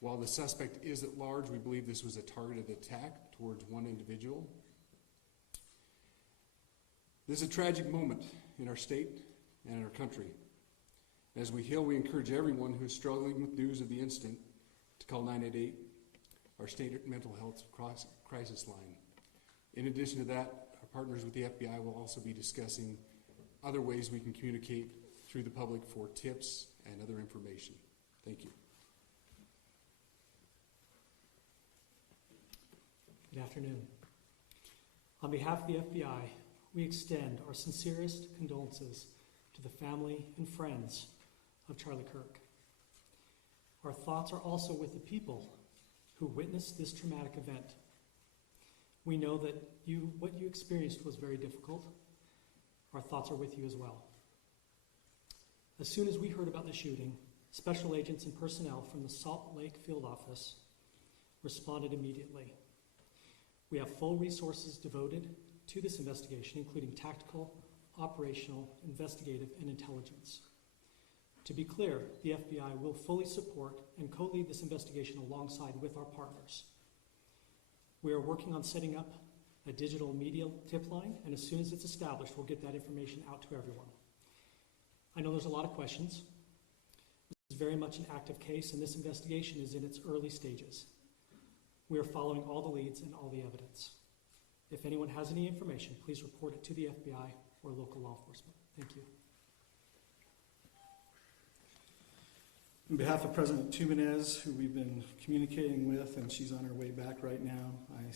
While the suspect is at large, we believe this was a targeted attack towards one individual. This is a tragic moment in our state and in our country. As we heal, we encourage everyone who is struggling with news of the incident to call 988, our state mental health crisis line. In addition to that, our partners with the FBI will also be discussing other ways we can communicate through the public for tips and other information. Thank you. Good afternoon. On behalf of the FBI, we extend our sincerest condolences to the family and friends of Charlie Kirk. Our thoughts are also with the people who witnessed this traumatic event. We know that what you experienced was very difficult. Our thoughts are with you as well. As soon as we heard about the shooting, special agents and personnel from the Salt Lake Field Office responded immediately. We have full resources devoted to this investigation, including tactical, operational, investigative, and intelligence. To be clear, the FBI will fully support and co-lead this investigation alongside with our partners. We are working on setting up a digital media tip line, and as soon as it's established, we'll get that information out to everyone. I know there's a lot of questions. This is very much an active case, and this investigation is in its early stages. We are following all the leads and all the evidence. If anyone has any information, please report it to the FBI or local law enforcement. Thank you. On behalf of President Jimenez, who we've been communicating with, and she's on her way back right now, I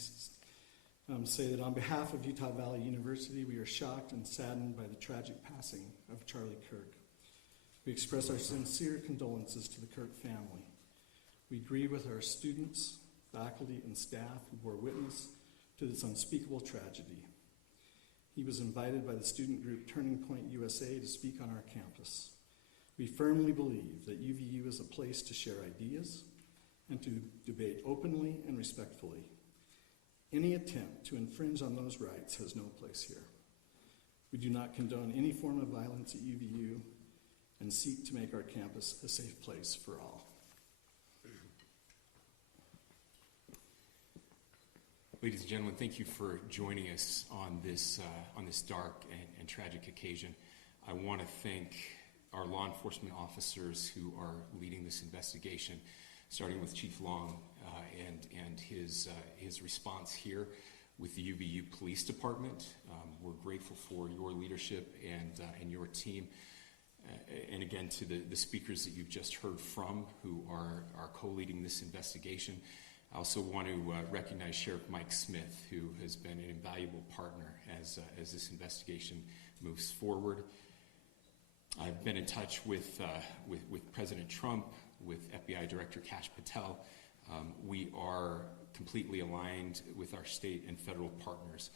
say that on behalf of Utah Valley University, we are shocked and saddened by the tragic passing of Charlie Kirk. We express our sincere condolences to the Kirk family. We grieve with our students, faculty, and staff who bore witness to this unspeakable tragedy. He was invited by the student group Turning Point USA to speak on our campus. We firmly believe that UVU is a place to share ideas and to debate openly and respectfully. Any attempt to infringe on those rights has no place here. We do not condone any form of violence at UVU and seek to make our campus a safe place for all. Ladies and gentlemen, thank you for joining us on this dark and tragic occasion. I want to thank our law enforcement officers who are leading this investigation, starting with Chief Long and his response here with the UVU Police Department. We're grateful for your leadership and your team. And again, to the speakers that you've just heard from who are co-leading this investigation. I also want to recognize Sheriff Mike Smith, who has been an invaluable partner as this investigation moves forward. I've been in touch with President Trump, with FBI Director Kash Patel. We are completely aligned with our state and federal partners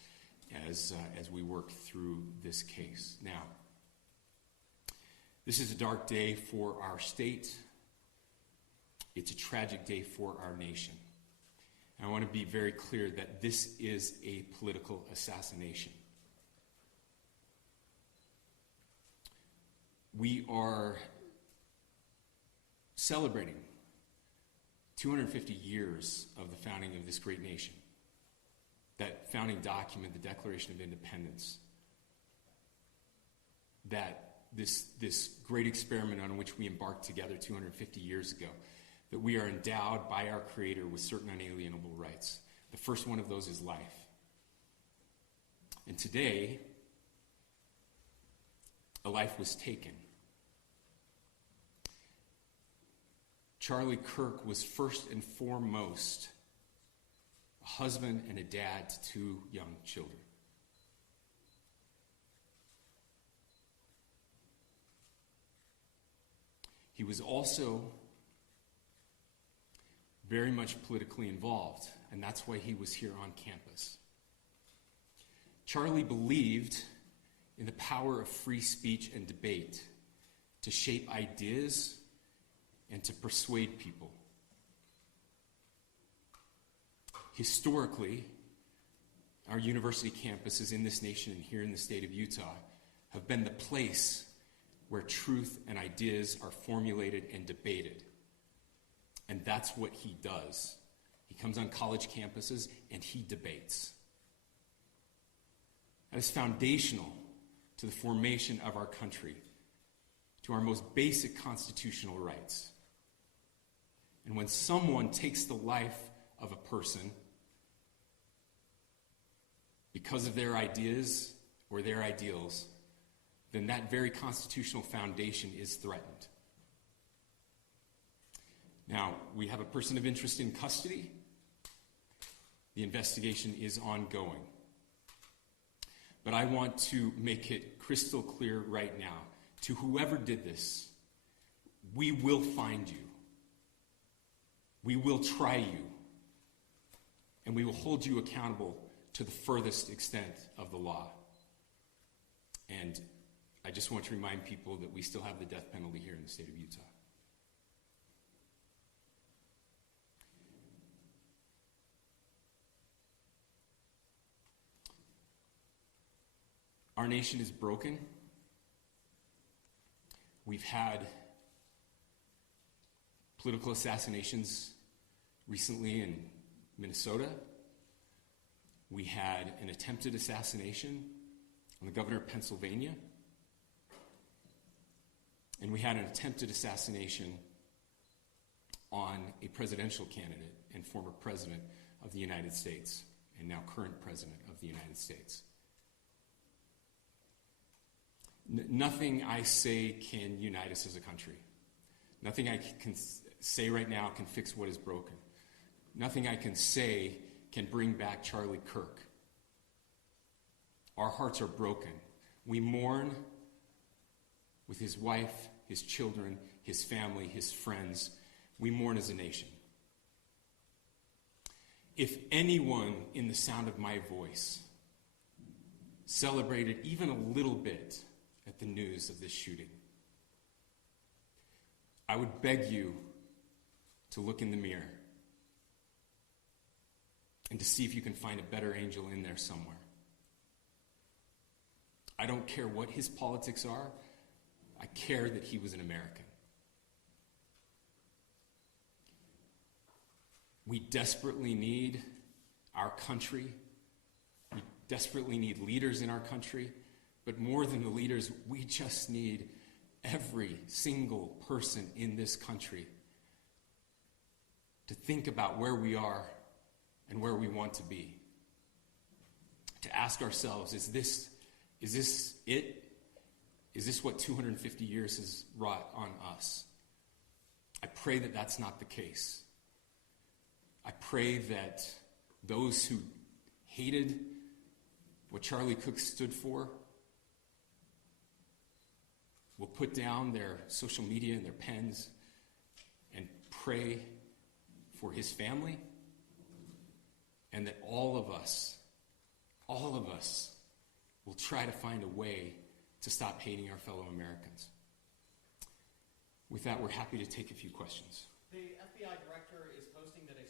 as we work through this case. Now, this is a dark day for our state. It's a tragic day for our nation. And I want to be very clear that this is a political assassination. We are celebrating 250 years of the founding of this great nation. That founding document, the Declaration of Independence, that this great experiment on which we embarked together 250 years ago, that we are endowed by our Creator with certain unalienable rights. The first one of those is life. And today, a life was taken. Charlie Kirk was first and foremost a husband and a dad to two young children. He was also very much politically involved, and that's why he was here on campus. Charlie believed in the power of free speech and debate to shape ideas and to persuade people. Historically, our university campuses in this nation and here in the state of Utah have been the place where truth and ideas are formulated and debated. And that's what he does. He comes on college campuses and he debates. That is foundational to the formation of our country, to our most basic constitutional rights. And when someone takes the life of a person because of their ideas or their ideals, then that very constitutional foundation is threatened. Now, we have a person of interest in custody. The investigation is ongoing. But I want to make it crystal clear right now, to whoever did this, we will find you. We will try you. And we will hold you accountable to the furthest extent of the law. And I just want to remind people that we still have the death penalty here in the state of Utah. Our nation is broken. We've had political assassinations recently in Minnesota. We had an attempted assassination on the governor of Pennsylvania. And we had an attempted assassination on a presidential candidate and former president of the United States, and now current president of the United States. Nothing I say can unite us as a country. Nothing I can say right now can fix what is broken. Nothing I can say can bring back Charlie Kirk. Our hearts are broken. We mourn with his wife, his children, his family, his friends. We mourn as a nation. If anyone in the sound of my voice celebrated even a little bit at the news of this shooting, I would beg you to look in the mirror and to see if you can find a better angel in there somewhere. I don't care what his politics are. I care that he was an American. We desperately need our country. We desperately need leaders in our country But more than the leaders, we just need every single person in this country to think about where we are and where we want to be. To ask ourselves, is this it? Is this what 250 years has wrought on us? I pray that that's not the case. I pray that those who hated what Charlie Kirk stood for will put down their social media and their pens and pray for his family, and that all of us will try to find a way to stop hating our fellow Americans. With that, we're happy to take a few questions. The FBI director is posting that a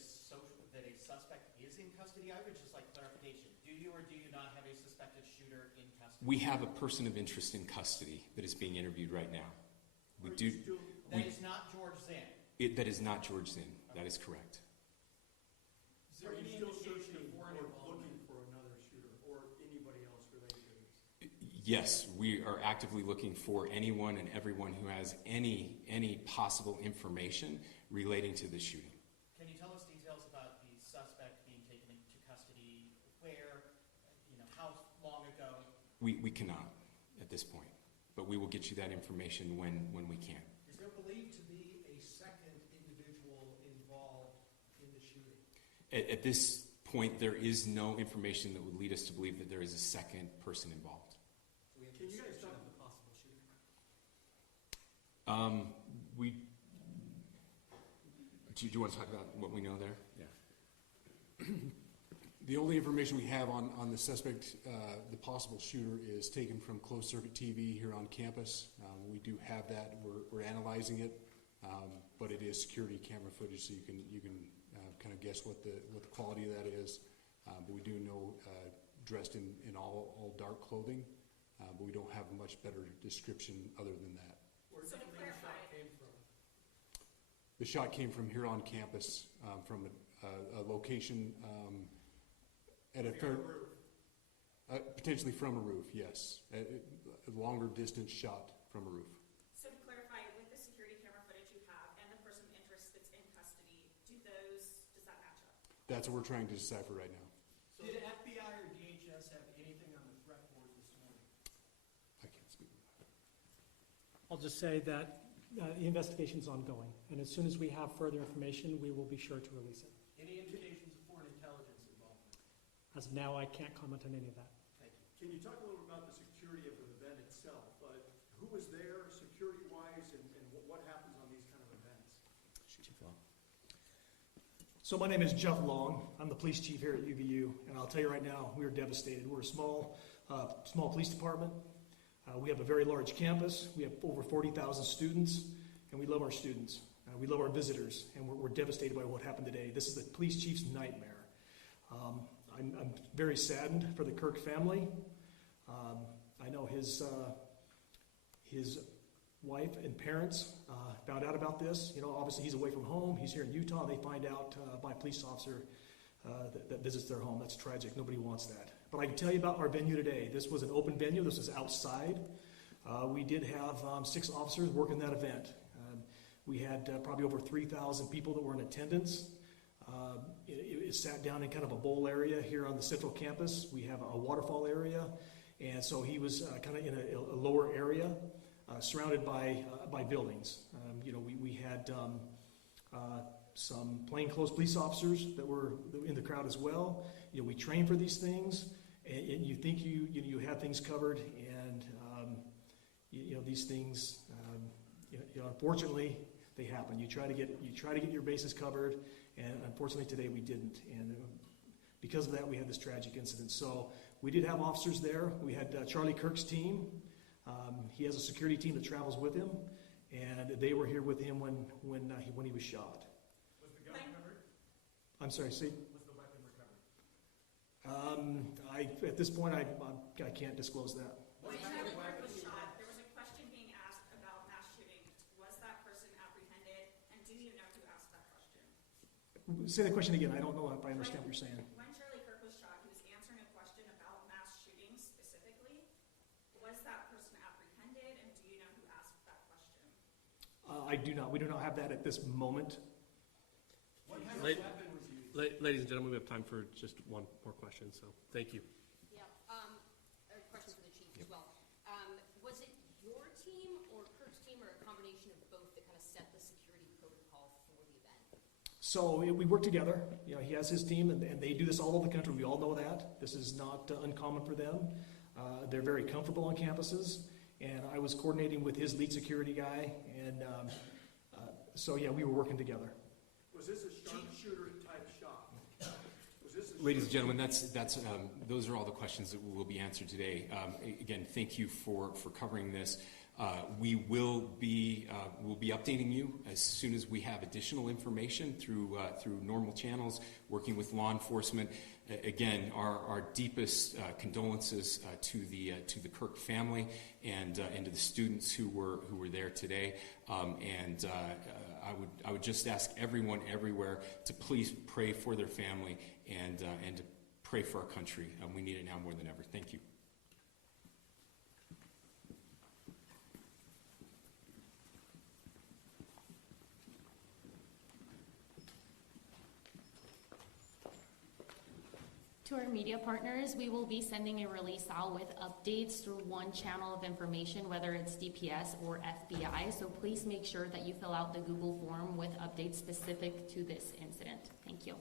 suspect is in custody. I would just like clarification. Do you or do you not have a suspected shooter in custody? We have a person of interest in custody that is being interviewed right now. That is not George Zinn. That is not George Zinn. That is correct. Is there any indication of foreign involvement looking for another shooter or anybody else related to this? Yes, we are actively looking for anyone and everyone who has any possible information relating to the shooting. Can you tell us details about the suspect being taken into custody? Where? How long ago? We cannot at this point, but we will get you that information when we can. Is there believed to be a second individual involved in the shooting? At this point, there is no information that would lead us to believe that there is a second person involved. Can you guys talk about the possible shooter? Do you want to talk about what we know there? Yeah. The only information we have on the suspect, the possible shooter, is taken from closed circuit TV here on campus. We do have that. We're analyzing it, but it is security camera footage, so you can kind of guess what the quality of that is. But we do know dressed in all dark clothing, but we don't have a much better description other than that. Where do you think the shot came from? The shot came from here on campus, from a location at a third, potentially from a roof. Yes, a longer distance shot from a roof. So to clarify, with the security camera footage you have and the person of interest that's in custody, does that match up? That's what we're trying to decipher right now. So did FBI or DHS have anything on the threat board this morning? I can't speak to that. I'll just say that the investigation is ongoing, and as soon as we have further information, we will be sure to release it. Any indications of foreign intelligence involvement? As of now, I can't comment on any of that. Thank you. Can you talk a little bit about the security of the event itself? Who was there security-wise, and what happens on these kind of events? So my name is Jeff Long. I'm the police chief here at UVU, and I'll tell you right now, we are devastated. We're a small police department. We have a very large campus. We have over 40,000 students, and we love our students. We love our visitors, and we're devastated by what happened today. This is the police chief's nightmare. I'm very saddened for the Kirk family. I know his wife and parents found out about this. Obviously he's away from home. He's here in Utah. They find out by a police officer that visits their home. That's tragic. Nobody wants that. But I can tell you about our venue today. This was an open venue. This was outside. We did have 6 officers working that event. We had probably over 3,000 people that were in attendance. It sat down in kind of a bowl area here on the central campus. We have a waterfall area, and so he was kind of in a lower area, surrounded by buildings. We had some plainclothes police officers that were in the crowd as well. We train for these things, and you think you have things covered, and these things, unfortunately, they happen. You try to get your bases covered, and unfortunately today we didn't. And because of that, we had this tragic incident. So we did have officers there. We had Charlie Kirk's team. He has a security team that travels with him, and they were here with him when he was shot. Was the gun recovered? I'm sorry, see? Was the weapon recovered? At this point, I can't disclose that. When Charlie Kirk was shot, there was a question being asked about mass shootings. Was that person apprehended, and do you know who asked that question? Say the question again. I don't know if I understand what you're saying. When Charlie Kirk was shot, he was answering a question about mass shootings specifically. Was I do not. We do not have that at this moment. Ladies and gentlemen, we have time for just one more question, so thank you. Yeah, a question for the chief as well. Was it your team or Kirk's team or a combination of both that kind of set the security protocol for the event? So we work together. You know, he has his team, and they do this all over the country. We all know that. This is not uncommon for them. They're very comfortable on campuses, and I was coordinating with his lead security guy, and so yeah, we were working together. Was this a sharpshooter type shot? Was this Ladies and gentlemen, those are all the questions that will be answered today. Again, thank you for covering this. We will be updating you as soon as we have additional information through normal channels, working with law enforcement. Again, our deepest condolences to the Kirk family and to the students who were there today. I would just ask everyone everywhere to please pray for their family and to pray for our country. We need it now more than ever. Thank you. To our media partners, we will be sending a release out with updates through one channel of information, whether it's DPS or FBI. So please make sure that you fill out the Google form with updates specific to this incident. Thank you.